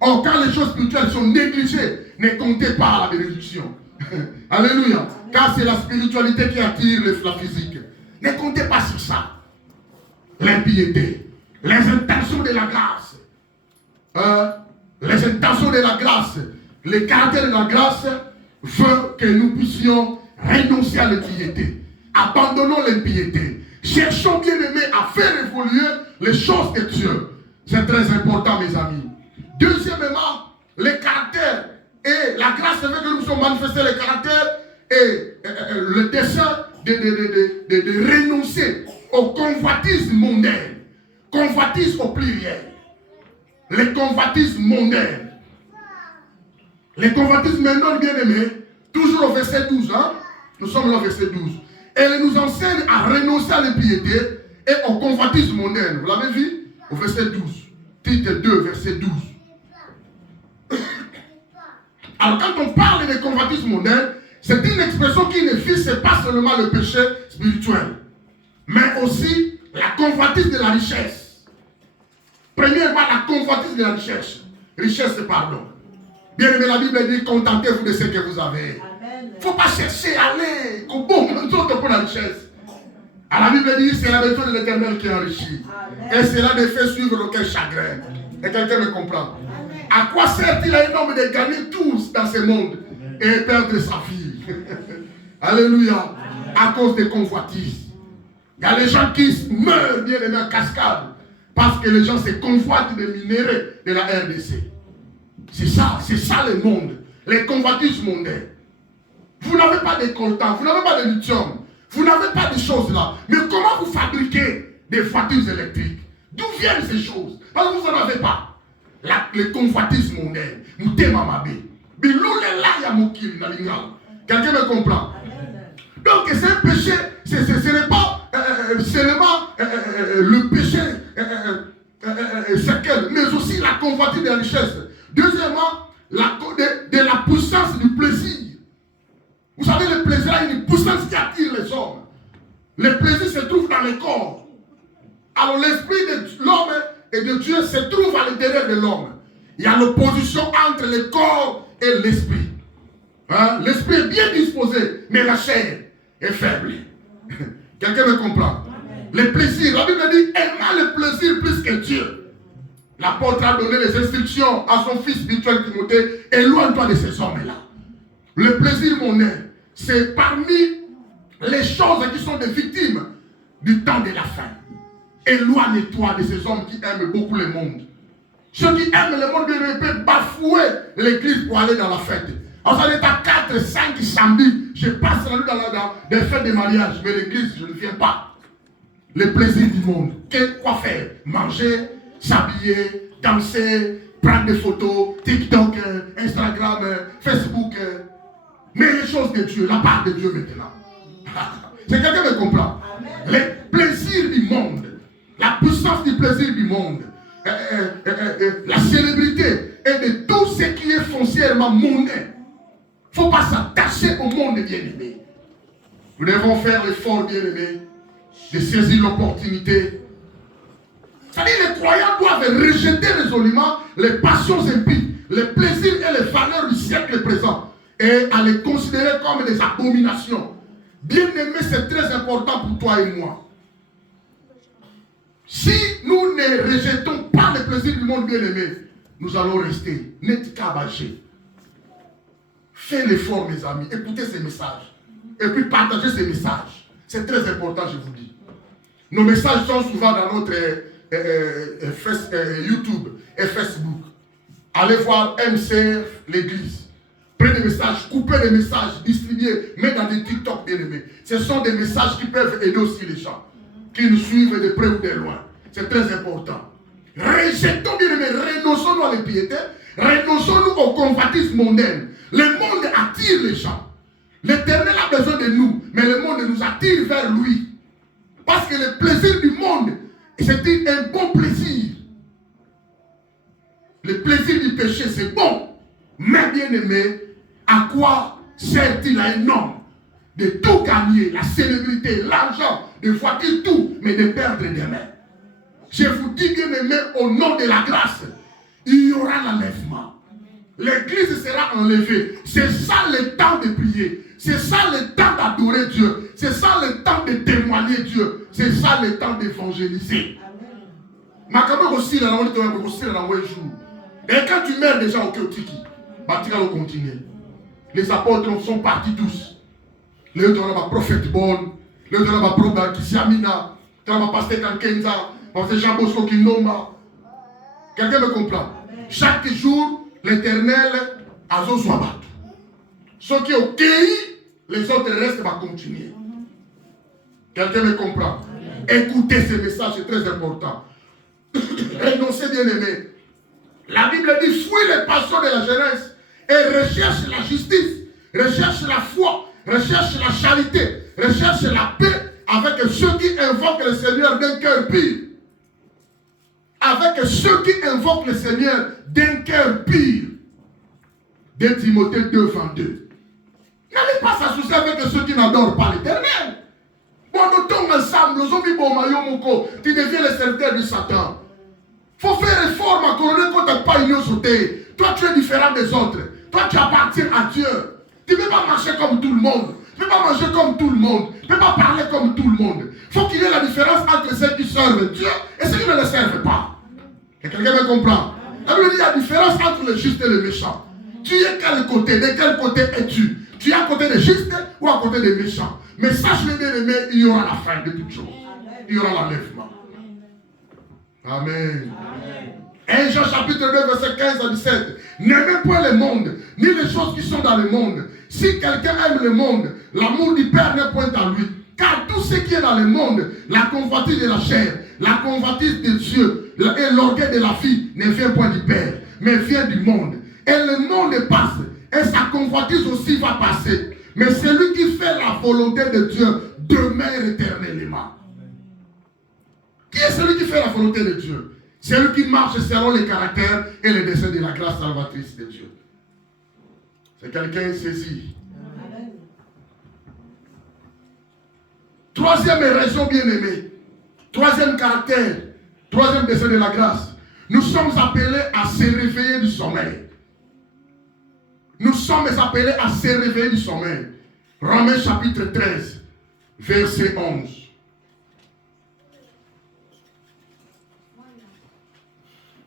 Or, quand les choses spirituelles sont négligées, ne comptez pas à la bénédiction. Alléluia. Car c'est la spiritualité qui attire la physique. Ne comptez pas sur ça. L'impiété. Les intentions de la grâce. Les intentions de la grâce. Le caractère de la grâce veut que nous puissions renoncer à l'impiété. Abandonnons l'impiété. Cherchons, bien aimés, à faire évoluer les choses de Dieu. C'est très important, mes amis. Deuxièmement, les caractères et la grâce veut que nous sommes manifestés les caractères et le dessein de renoncer au convoitisme mondain. Convoitisme au pluriel. Les convoitismes mondains. Les convoitismes mondains, bien aimés, toujours au verset 12. Hein? Nous sommes là au verset 12. Elle nous enseigne à renoncer à l'impiété et au convoitisme mondain. Vous l'avez vu? Au verset 12. Titre 2, verset 12. Alors quand on parle des convoitismes mondains, c'est une expression qui ne vise pas seulement le péché spirituel, mais aussi la convoitise de la richesse. Premièrement, la convoitise de la richesse. Richesse, c'est pardon. Bien aimé, la Bible dit, contentez-vous de ce que vous avez. Il ne faut pas chercher à aller au bon pour la richesse. Alors la Bible dit, c'est la maison de l'Éternel qui enrichit. Et cela ne fait suivre aucun chagrin. Et quelqu'un me comprend. À quoi sert-il à un homme de gagner tous dans ce monde et perdre sa vie? Alléluia. À cause des convoitises. Il y a les gens qui meurent bien aimés en cascade parce que les gens se convoitent des minéraux de la RDC. C'est ça le monde. Les convoitises mondaines. Vous n'avez pas de coltan, vous n'avez pas de lithium, vous n'avez pas de choses là. Mais comment vous fabriquez des voitures électriques? D'où viennent ces choses? Parce que vous n'en avez pas. Les convoitises mondaines. Quelqu'un me comprend? Donc c'est un péché, ce n'est pas seulement le péché séquel, mais aussi la convoitise de la richesse. Deuxièmement, de la puissance du plaisir. Vous savez, le plaisir a une puissance qui attire les hommes. Le plaisir se trouve dans le corps. Alors l'esprit de l'homme et de Dieu se trouve à l'intérieur de l'homme. Il y a l'opposition entre le corps et l'esprit. Hein? L'esprit est bien disposé, mais la chair est faible. Quelqu'un me comprend? Le plaisir, la Bible dit, aima le plaisir plus que Dieu. L'apôtre a donné les instructions à son fils spirituel Timothée, éloigne-toi de ces hommes-là. Le plaisir mondain, c'est parmi les choses qui sont des victimes du temps de la fin. Éloigne-toi de ces hommes qui aiment beaucoup le monde. Ceux qui aiment le monde peuvent bafouer l'église pour aller dans la fête. Alors ça est à 4, 5 samedis, je passe la nuit dans des fêtes de mariage, mais l'église, je ne viens pas. Le plaisir du monde. Quoi faire? Manger, s'habiller, danser, prendre des photos, TikTok, Instagram, Facebook. Mais les choses de Dieu, la part de Dieu maintenant. C'est quelqu'un qui me comprend. Les plaisirs du monde, la puissance du plaisir du monde, la célébrité et de tout ce qui est foncièrement mondain. Il ne faut pas s'attacher au monde bien-aimé. Nous devons faire l'effort bien-aimé de saisir l'opportunité. C'est-à-dire les croyants doivent rejeter résolument les passions impies, les plaisirs et les valeurs du siècle présent et à les considérer comme des abominations. Bien-aimé, c'est très important pour toi et moi. Si nous ne rejetons pas les plaisirs du monde bien-aimé, nous allons rester net cabagés. Faites l'effort, mes amis. Écoutez ces messages. Et puis partagez ces messages. C'est très important, je vous dis. Nos messages sont souvent dans notre YouTube et Facebook. Allez voir MCF, l'église. Prenez des messages, coupez des messages, distribuez, mettez dans des TikTok bien-aimés. Ce sont des messages qui peuvent aider aussi les gens qui nous suivent de près ou de loin. C'est très important. Rejetons bien-aimés, renonçons-nous à l'impiété, renonçons-nous au convoitisme mondain. Le monde attire les gens. L'Éternel a besoin de nous, mais le monde nous attire vers lui. Parce que le plaisir du monde, c'est un bon plaisir. Le plaisir du péché, c'est bon. Mais bien aimé, à quoi sert-il à un homme de tout gagner, la célébrité, l'argent, de voiture, tout, mais de perdre des mains? Je vous dis bien aimé, au nom de la grâce, il y aura l'enlèvement. L'église sera enlevée. C'est ça le temps de prier. C'est ça le temps d'adorer Dieu. C'est ça le temps de témoigner Dieu. C'est ça le temps d'évangéliser. Et quand tu meurs déjà au Kéotiki, tu vas continuer. Les apôtres sont partis tous. Les autres ont prophète bon. Les autres ont prophète Kisiamina. Quand ma pasteur Kankenza, pasteur Jean Bosco Kinoma. Quelqu'un me comprend? Chaque jour, l'Éternel a Zozoabat. Ceux qui ont cueilli, les autres restent va continuer. Quelqu'un me comprend? Écoutez ce message, c'est très important. Renoncez, bien-aimés. La Bible dit, fuis les passions de la jeunesse et recherche la justice, recherche la foi, recherche la charité, recherche la paix avec ceux qui invoquent le Seigneur d'un cœur pur. Avec ceux qui invoquent le Seigneur d'un cœur pur. 2 Timothée 2, 22. N'allez pas s'associer avec ceux qui n'adorent pas l'Éternel. Bon, nous tombons ensemble, nous sommes bon maillot moko, tu deviens le serviteur du Satan. Il faut faire réforme à couronner quand tu n'as pas union sauté. Toi, tu es différent des autres. Toi, tu appartiens à Dieu. Tu ne peux pas marcher comme tout le monde. Tu ne peux pas manger comme tout le monde. Tu ne peux pas parler comme tout le monde. Il faut qu'il y ait la différence entre ceux qui servent Dieu et ceux qui ne le servent pas. Et quelqu'un me comprend? La Bible dit qu'il y a la différence entre le juste et le méchant. Tu es quel côté? De quel côté es-tu? Tu es à côté des justes ou à côté des méchants? Mais sache le bien-aimé, il y aura la fin de toutes choses. Il y aura l'enlèvement. Amen. 1 Jean chapitre 2 verset 15 à 17. N'aimez point le monde, ni les choses qui sont dans le monde. Si quelqu'un aime le monde, l'amour du Père n'est point à lui. Car tout ce qui est dans le monde, la convoitise de la chair, la convoitise des yeux et l'orgueil de la vie ne vient point du Père, mais vient du monde. Et le monde passe, et sa convoitise aussi va passer. Mais celui qui fait la volonté de Dieu demeure éternellement. Qui est celui qui fait la volonté de Dieu? Celui qui marche selon les caractères et les desseins de la grâce salvatrice de Dieu. C'est quelqu'un saisi. Troisième raison, bien-aimé. Troisième caractère. Troisième dessein de la grâce. Nous sommes appelés à se réveiller du sommeil. Nous sommes appelés à se réveiller du sommeil. Romains chapitre 13, verset 11.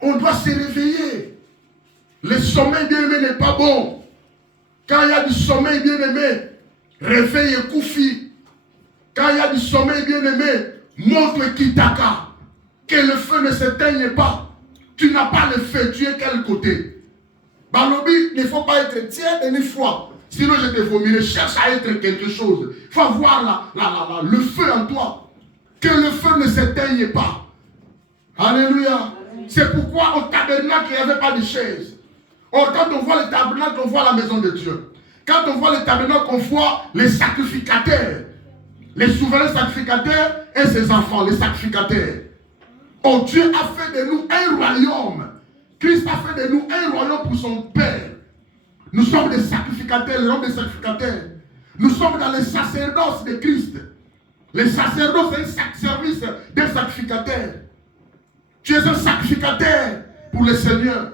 On doit se réveiller. Le sommeil, bien-aimé, n'est pas bon. Quand il y a du sommeil, bien-aimé, réveille et koufi. Quand il y a du sommeil, bien-aimé, montre kitaka. Que le feu ne s'éteigne pas. Tu n'as pas le feu, tu es quel côté? Balobi, il ne faut pas être tiède ni froid. Sinon je te vomirai. Cherche à être quelque chose. Il faut avoir le feu en toi. Que le feu ne s'éteigne pas. Alléluia. C'est pourquoi au tabernacle, il n'y avait pas de chaise. Or, quand on voit le tabernacle, on voit la maison de Dieu. Quand on voit le tabernacle, on voit les sacrificateurs. Les souverains sacrificateurs et ses enfants, les sacrificateurs. Oh, Dieu a fait de nous un royaume. Christ a fait de nous un royaume pour son Père. Nous sommes des sacrificateurs, les hommes des sacrificateurs. Nous sommes dans le sacerdoce de Christ. Le sacerdoce est un service d'un sacrificateur. Tu es un sacrificateur pour le Seigneur.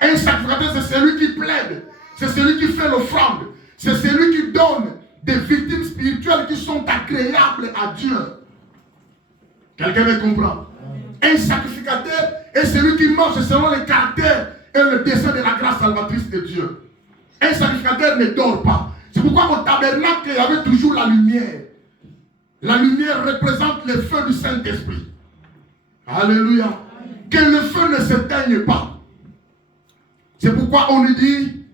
Un sacrificateur, c'est celui qui plaide. C'est celui qui fait l'offrande. C'est celui qui donne des victimes spirituelles qui sont agréables à Dieu. Quelqu'un me comprend? Un sacrificateur est celui qui marche selon le caractère et le dessein de la grâce salvatrice de Dieu. Un sacrificateur ne dort pas. C'est pourquoi au tabernacle, il y avait toujours la lumière. La lumière représente le feu du Saint-Esprit. Alléluia. Que le feu ne s'éteigne pas. C'est pourquoi on lui dit,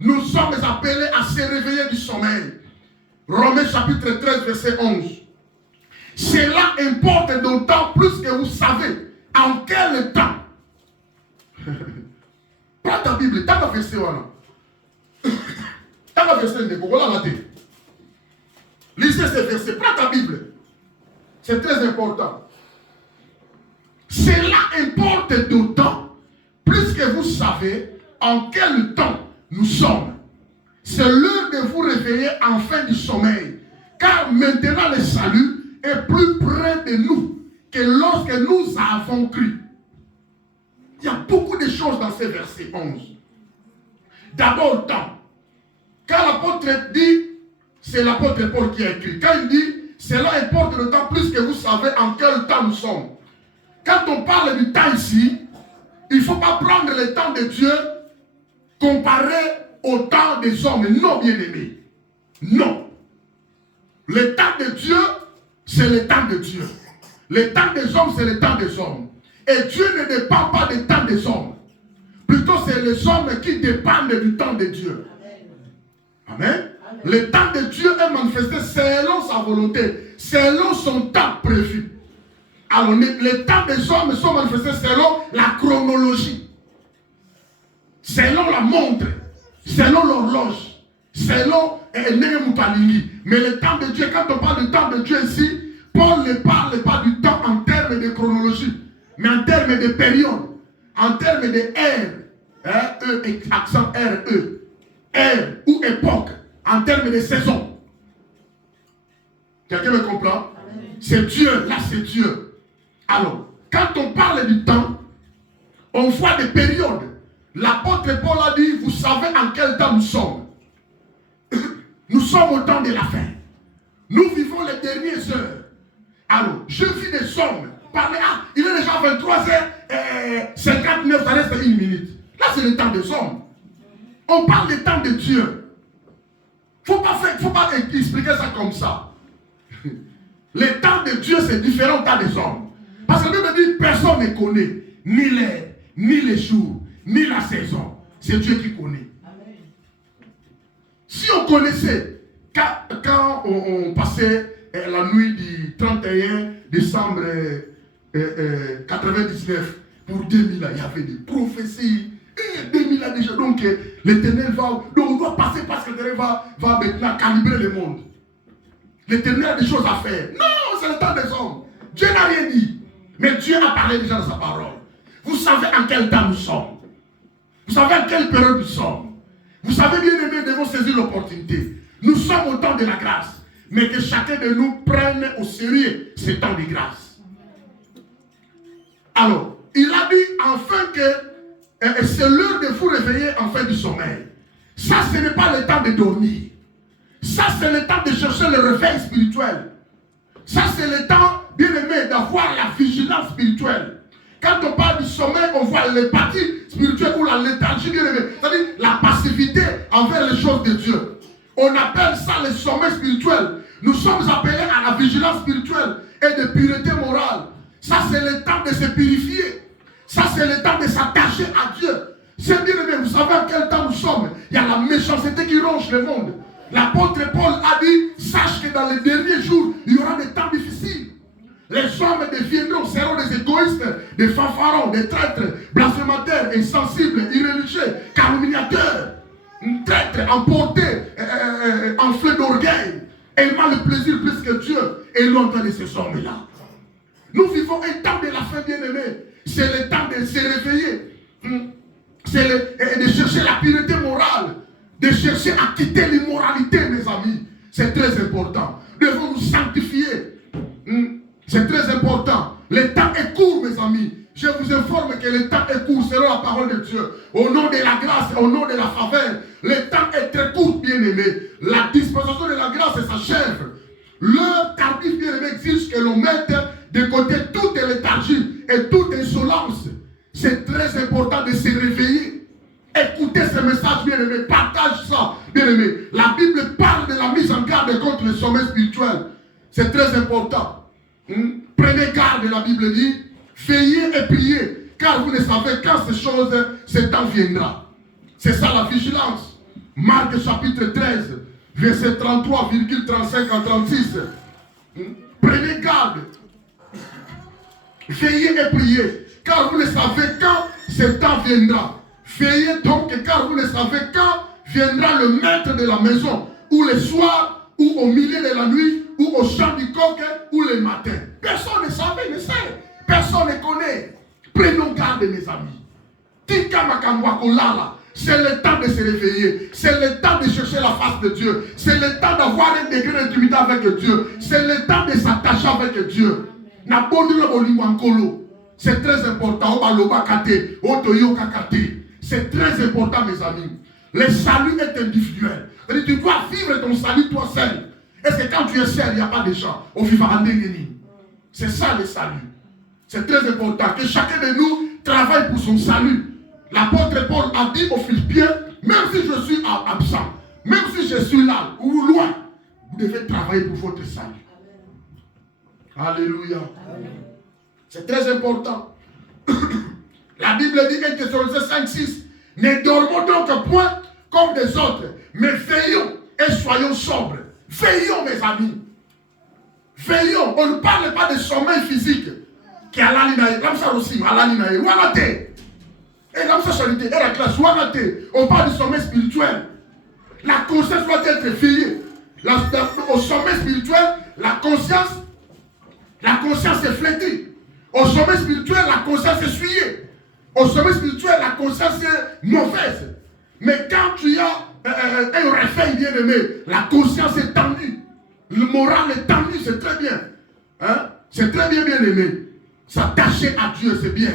nous sommes appelés à se réveiller du sommeil. Romains chapitre 13, verset 11. Cela importe d'autant plus que vous savez en quel temps. Prends ta Bible, t'as la verset là. T'as la verset de Google là. Lisez ce verset, prends ta Bible. C'est très important. Cela importe d'autant plus que vous savez en quel temps nous sommes. C'est l'heure de vous réveiller enfin du sommeil. Car maintenant le salut est plus près de nous que lorsque nous avons cru. Il y a beaucoup de choses dans ce verset 11. D'abord, temps. Quand l'apôtre dit, c'est l'apôtre Paul qui a écrit. Quand il dit, cela importe d'autant plus que vous savez en quel temps nous sommes. Quand on parle du temps ici, il ne faut pas prendre le temps de Dieu comparé au temps des hommes. Non, bien-aimés. Non. Le temps de Dieu, c'est le temps de Dieu. Le temps des hommes, c'est le temps des hommes. Et Dieu ne dépend pas du temps des hommes. Plutôt, c'est les hommes qui dépendent du temps de Dieu. Amen. Le temps de Dieu est manifesté selon sa volonté, selon son temps prévu. Alors, les temps des hommes sont manifestés selon la chronologie, selon la montre, selon l'horloge, selon Nemutalini. Mais le temps de Dieu, quand on parle du temps de Dieu ici, Paul ne parle pas du temps en termes de chronologie, mais en termes de période, en termes de ère, E, accent R, E, ère ou époque, en termes de saison. Quelqu'un me comprend? C'est Dieu, là c'est Dieu. Alors, quand on parle du temps, on voit des périodes. L'apôtre Paul a dit, vous savez en quel temps nous sommes. Nous sommes au temps de la fin. Nous vivons les dernières heures. Alors, je vis des hommes parler, il est déjà 23h59, ça reste une minute. Là, c'est le temps des hommes. On parle du temps de Dieu. Il ne faut pas expliquer ça comme ça. Le temps de Dieu, c'est différent du temps des hommes. Parce que Dieu me dit, personne ne connaît ni l'air, ni les jours, ni la saison. C'est Dieu qui connaît. Amen. Si on connaissait, quand on passait la nuit du 31 décembre 99 pour 2000 ans, il y avait des prophéties. 2000 ans déjà, donc l'Éternel va, donc on doit passer parce que l'Éternel va maintenant calibrer le monde. L'Éternel a des choses à faire. Non, c'est le temps des hommes. Dieu n'a rien dit. Mais Dieu a parlé déjà dans sa parole. Vous savez en quel temps nous sommes. Vous savez en quelle période nous sommes. Vous savez bien aimé, nous devons saisir l'opportunité. Nous sommes au temps de la grâce. Mais que chacun de nous prenne au sérieux ce temps de grâce. Alors, il a dit enfin que c'est l'heure de vous réveiller en fin du sommeil. Ça, ce n'est pas le temps de dormir. Ça, c'est le temps de chercher le réveil spirituel. Ça, c'est le temps, bien aimé, d'avoir la vigilance spirituelle. Quand on parle du sommeil, on voit les parties spirituelles ou la léthargie, bien aimé. C'est-à-dire la passivité envers les choses de Dieu. On appelle ça le sommeil spirituel. Nous sommes appelés à la vigilance spirituelle et de pureté morale. Ça, c'est le temps de se purifier. Ça, c'est le temps de s'attacher à Dieu. C'est bien aimé, vous savez en quel temps nous sommes. Il y a la méchanceté qui ronge le monde. L'apôtre Paul a dit, sache que dans les derniers jours, il y aura des temps difficiles. Les hommes deviendront, seront des égoïstes, des fanfarons, des traîtres, blasphémateurs, insensibles, irréligieux, calomniateurs, traîtres, emportés, enflés d'orgueil, aimant le plaisir plus que Dieu, et longtemps de ces hommes-là. Nous vivons un temps de la fin, bien-aimé. C'est le temps de se réveiller. C'est de chercher la pureté morale. De chercher à quitter l'immoralité, mes amis. C'est très important. Nous devons nous sanctifier. C'est très important. Le temps est court, mes amis. Je vous informe que le temps est court selon la parole de Dieu. Au nom de la grâce, au nom de la faveur. Le temps est très court, bien-aimé. La dispensation de la grâce s'achève. L'heure tardive, bien-aimé, exige que l'on mette de côté toute léthargie et toute insolence. C'est très important de se réveiller. Écoutez ce message, bien-aimé. Partage ça, bien-aimé. La Bible parle de la mise en garde contre le sommeil spirituel. C'est très important. Prenez garde, la Bible dit. Veillez et priez, car vous ne savez quand ces choses, ce temps viendra. C'est ça la vigilance. Marc chapitre 13, verset 33,35 à 36. Prenez garde. Veillez et priez, car vous ne savez quand ce temps viendra. Veillez donc, car vous ne savez quand viendra le maître de la maison, ou le soir, ou au milieu de la nuit, ou au chant du coq, ou le matin. Personne ne savait, ne sait. Personne ne connaît. Prenons garde, mes amis. Tika makamwakolala. C'est le temps de se réveiller. C'est le temps de chercher la face de Dieu. C'est le temps d'avoir un degré d'intimité avec Dieu. C'est le temps de s'attacher avec Dieu. C'est très important. C'est très important, mes amis. Le salut est individuel. Tu dois vivre ton salut toi seul. Est-ce que quand tu es seul, il n'y a pas de gens? C'est ça le salut. C'est très important que chacun de nous travaille pour son salut. L'apôtre Paul a dit aux Philippiens, même si je suis absent, même si je suis là ou loin, vous devez travailler pour votre salut. Alléluia. C'est très important. La Bible dit 1 Thessaloniciens 5, 6. Ne dormons donc point comme des autres, mais veillons et soyons sobres. Veillons, mes amis. Veillons. On ne parle pas de sommeil physique. Qui a l'alinaï. L'amsa aussi, à l'alinaï. Wanate. Et l'amsa charité. Et la classe. Wanate. On parle du sommeil spirituel. La conscience doit être veillée. Au sommeil spirituel, la conscience est flétrie. Au sommeil spirituel, la conscience est souillée. Au sommeil spirituel, la conscience est mauvaise. Mais quand tu as un réveil bien aimé, la conscience est tendue. Le moral est tendu, c'est très bien. Hein? C'est très bien, bien aimé. S'attacher à Dieu, c'est bien.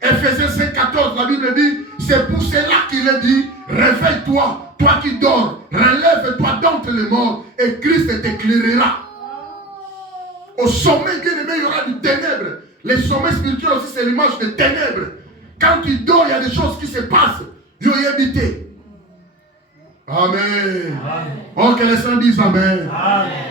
Ephésiens 5, 14, la Bible dit, c'est pour cela qu'il est dit, réveille-toi, toi qui dors, relève-toi d'entre les morts, et Christ t'éclairera. Au sommet, bien aimé, il y aura du ténèbre. Les sommets spirituels aussi, c'est l'image des ténèbres. Quand tu dors, il y a des choses qui se passent. Dieu y habite. Amen. Oh, que les saints disent Amen.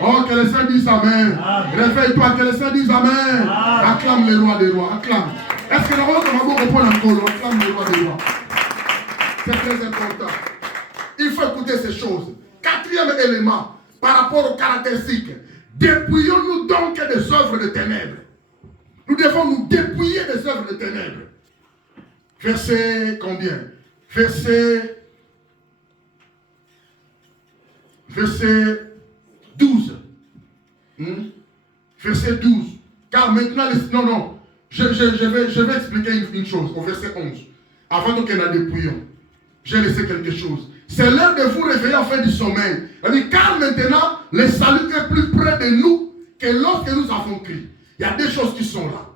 Oh, que les saints disent Amen. Réveille-toi, que les saints disent Amen. Acclame le roi des rois. Acclame. Est-ce que nous avons répondre encore? Acclame le roi des rois. C'est très important. Il faut écouter ces choses. Quatrième élément, par rapport aux caractéristiques. Dépouillons-nous donc des œuvres de ténèbres. Nous devons nous dépouiller des œuvres de ténèbres. Verset combien? Verset 12. Verset 12. Car maintenant, je vais expliquer une chose au verset 11. Avant que nous la dépouillions, j'ai laissé quelque chose. C'est l'heure de vous réveiller en fin du sommeil. Car maintenant, le salut est plus près de nous que lorsque nous avons crié. Il y a deux choses qui sont là.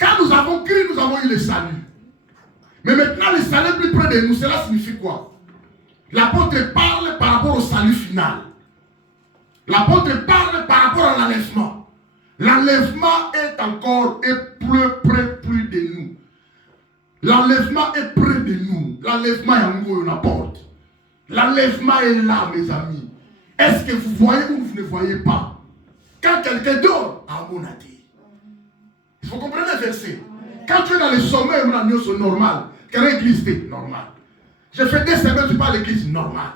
Quand nous avons crié, nous avons eu le salut. Mais maintenant, le salut est plus près de nous. Cela signifie quoi? L'apôtre parle par rapport au salut final. L'apôtre parle par rapport à l'enlèvement. L'enlèvement est encore plus de nous. L'enlèvement est près de nous. L'enlèvement est en haut, la porte. L'enlèvement est là, mes amis. Est-ce que vous voyez ou vous ne voyez pas? Quand quelqu'un dort, à mon avis. Il faut comprendre le verset. Quand tu es dans le sommeil, c'est normal. Quelle église est normal? J'ai fait des semaines, je parle d'église normale.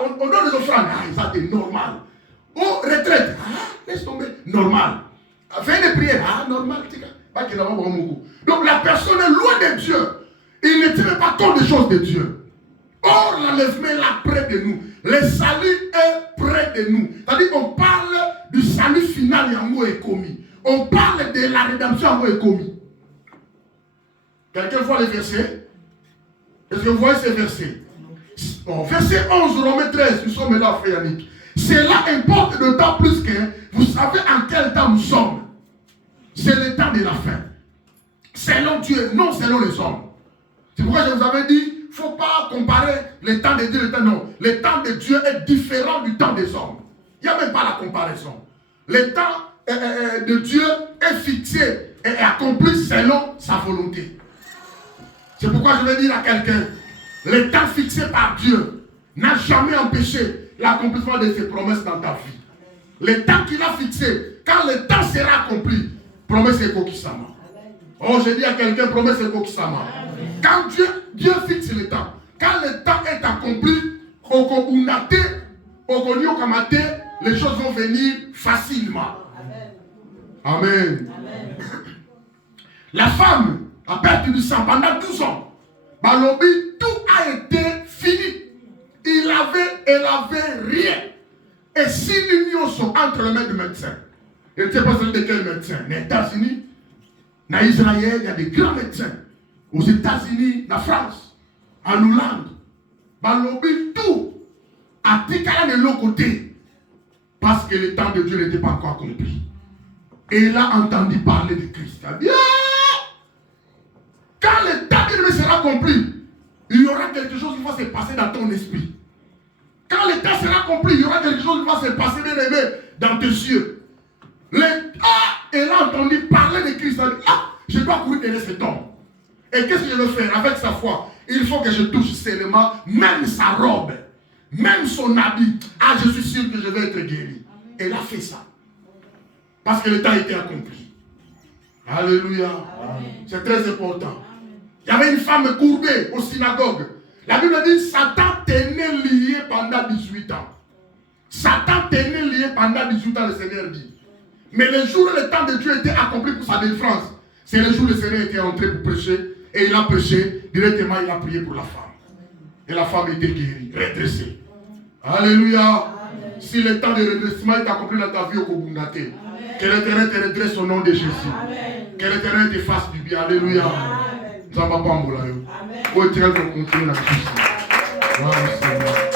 On donne des offrandes, ça c'est normal. Oh, retraite, laisse tomber, normal. Fin de prière, normal. Donc la personne est loin de Dieu. Il ne tient pas compte des choses de Dieu. Or, l'enlèvement est là près de nous. Le salut est près de nous. C'est-à-dire qu'on parle du salut final en est commis. On parle de la rédemption en est commis. Quelqu'un voit les versets? Est-ce que vous voyez ces versets? Bon, verset 11, Romains 13, nous sommes là, frère Yannick. Cela importe d'autant plus que vous savez en quel temps nous sommes. C'est le temps de la fin. Selon Dieu, non selon les hommes. C'est pourquoi je vous avais dit, il ne faut pas comparer le temps de Dieu et le temps non. Le temps de Dieu est différent du temps des hommes. Il n'y a même pas la comparaison. Le temps de Dieu est fixé et accompli selon sa volonté. C'est pourquoi je vais dire à quelqu'un, le temps fixé par Dieu n'a jamais empêché l'accomplissement de ses promesses dans ta vie. Le temps qu'il a fixé, quand le temps sera accompli, promesse est Kokisama. Oh, je dis à quelqu'un, promesse est Kokisama. Quand Dieu fixe le temps, quand le temps est accompli, les choses vont venir facilement. Amen. La femme a perdu du sang pendant 12 ans. Balobi, tout a été fini. Elle avait rien. Et si l'union sont entre les mains du médecin, je ne sais pas celui de quel médecin, aux États-Unis, en Israël, il y a des grands médecins. Aux États-Unis, en France, en Hollande, Balobi, tout a décalé de l'autre côté. Parce que le temps de Dieu n'était pas encore accompli. Et il a entendu parler de Christ. Il a dit, quand le temps de Dieu sera accompli, il y aura quelque chose qui va se passer dans ton esprit. Quand le temps sera accompli, il y aura quelque chose qui va se passer, bien aimé, dans tes yeux. Elle a entendu parler de Christ. Elle a dit, je dois courir derrière cet homme. Et qu'est-ce que je veux faire avec sa foi? Il faut que je touche seulement même sa robe, même son habit. Je suis sûr que je vais être guéri. Elle a fait ça. Parce que le temps était accompli. Alléluia. C'est très important. Il y avait une femme courbée aux synagogues. La Bible dit Satan tenait lié pendant 18 ans. Satan tenait lié pendant 18 ans, le Seigneur dit. Mais le jour où le temps de Dieu était accompli pour sa délivrance, c'est le jour où le Seigneur était entré pour prêcher. Et il a prêché, directement il a prié pour la femme. Et la femme était guérie, redressée. Alléluia. Amen. Si le temps de redressement est accompli dans ta vie au Kobundate, que l'Éternel te redresse au nom de Jésus. Amen. Que l'Éternel te fasse du bien. Alléluia. Amen. Amen.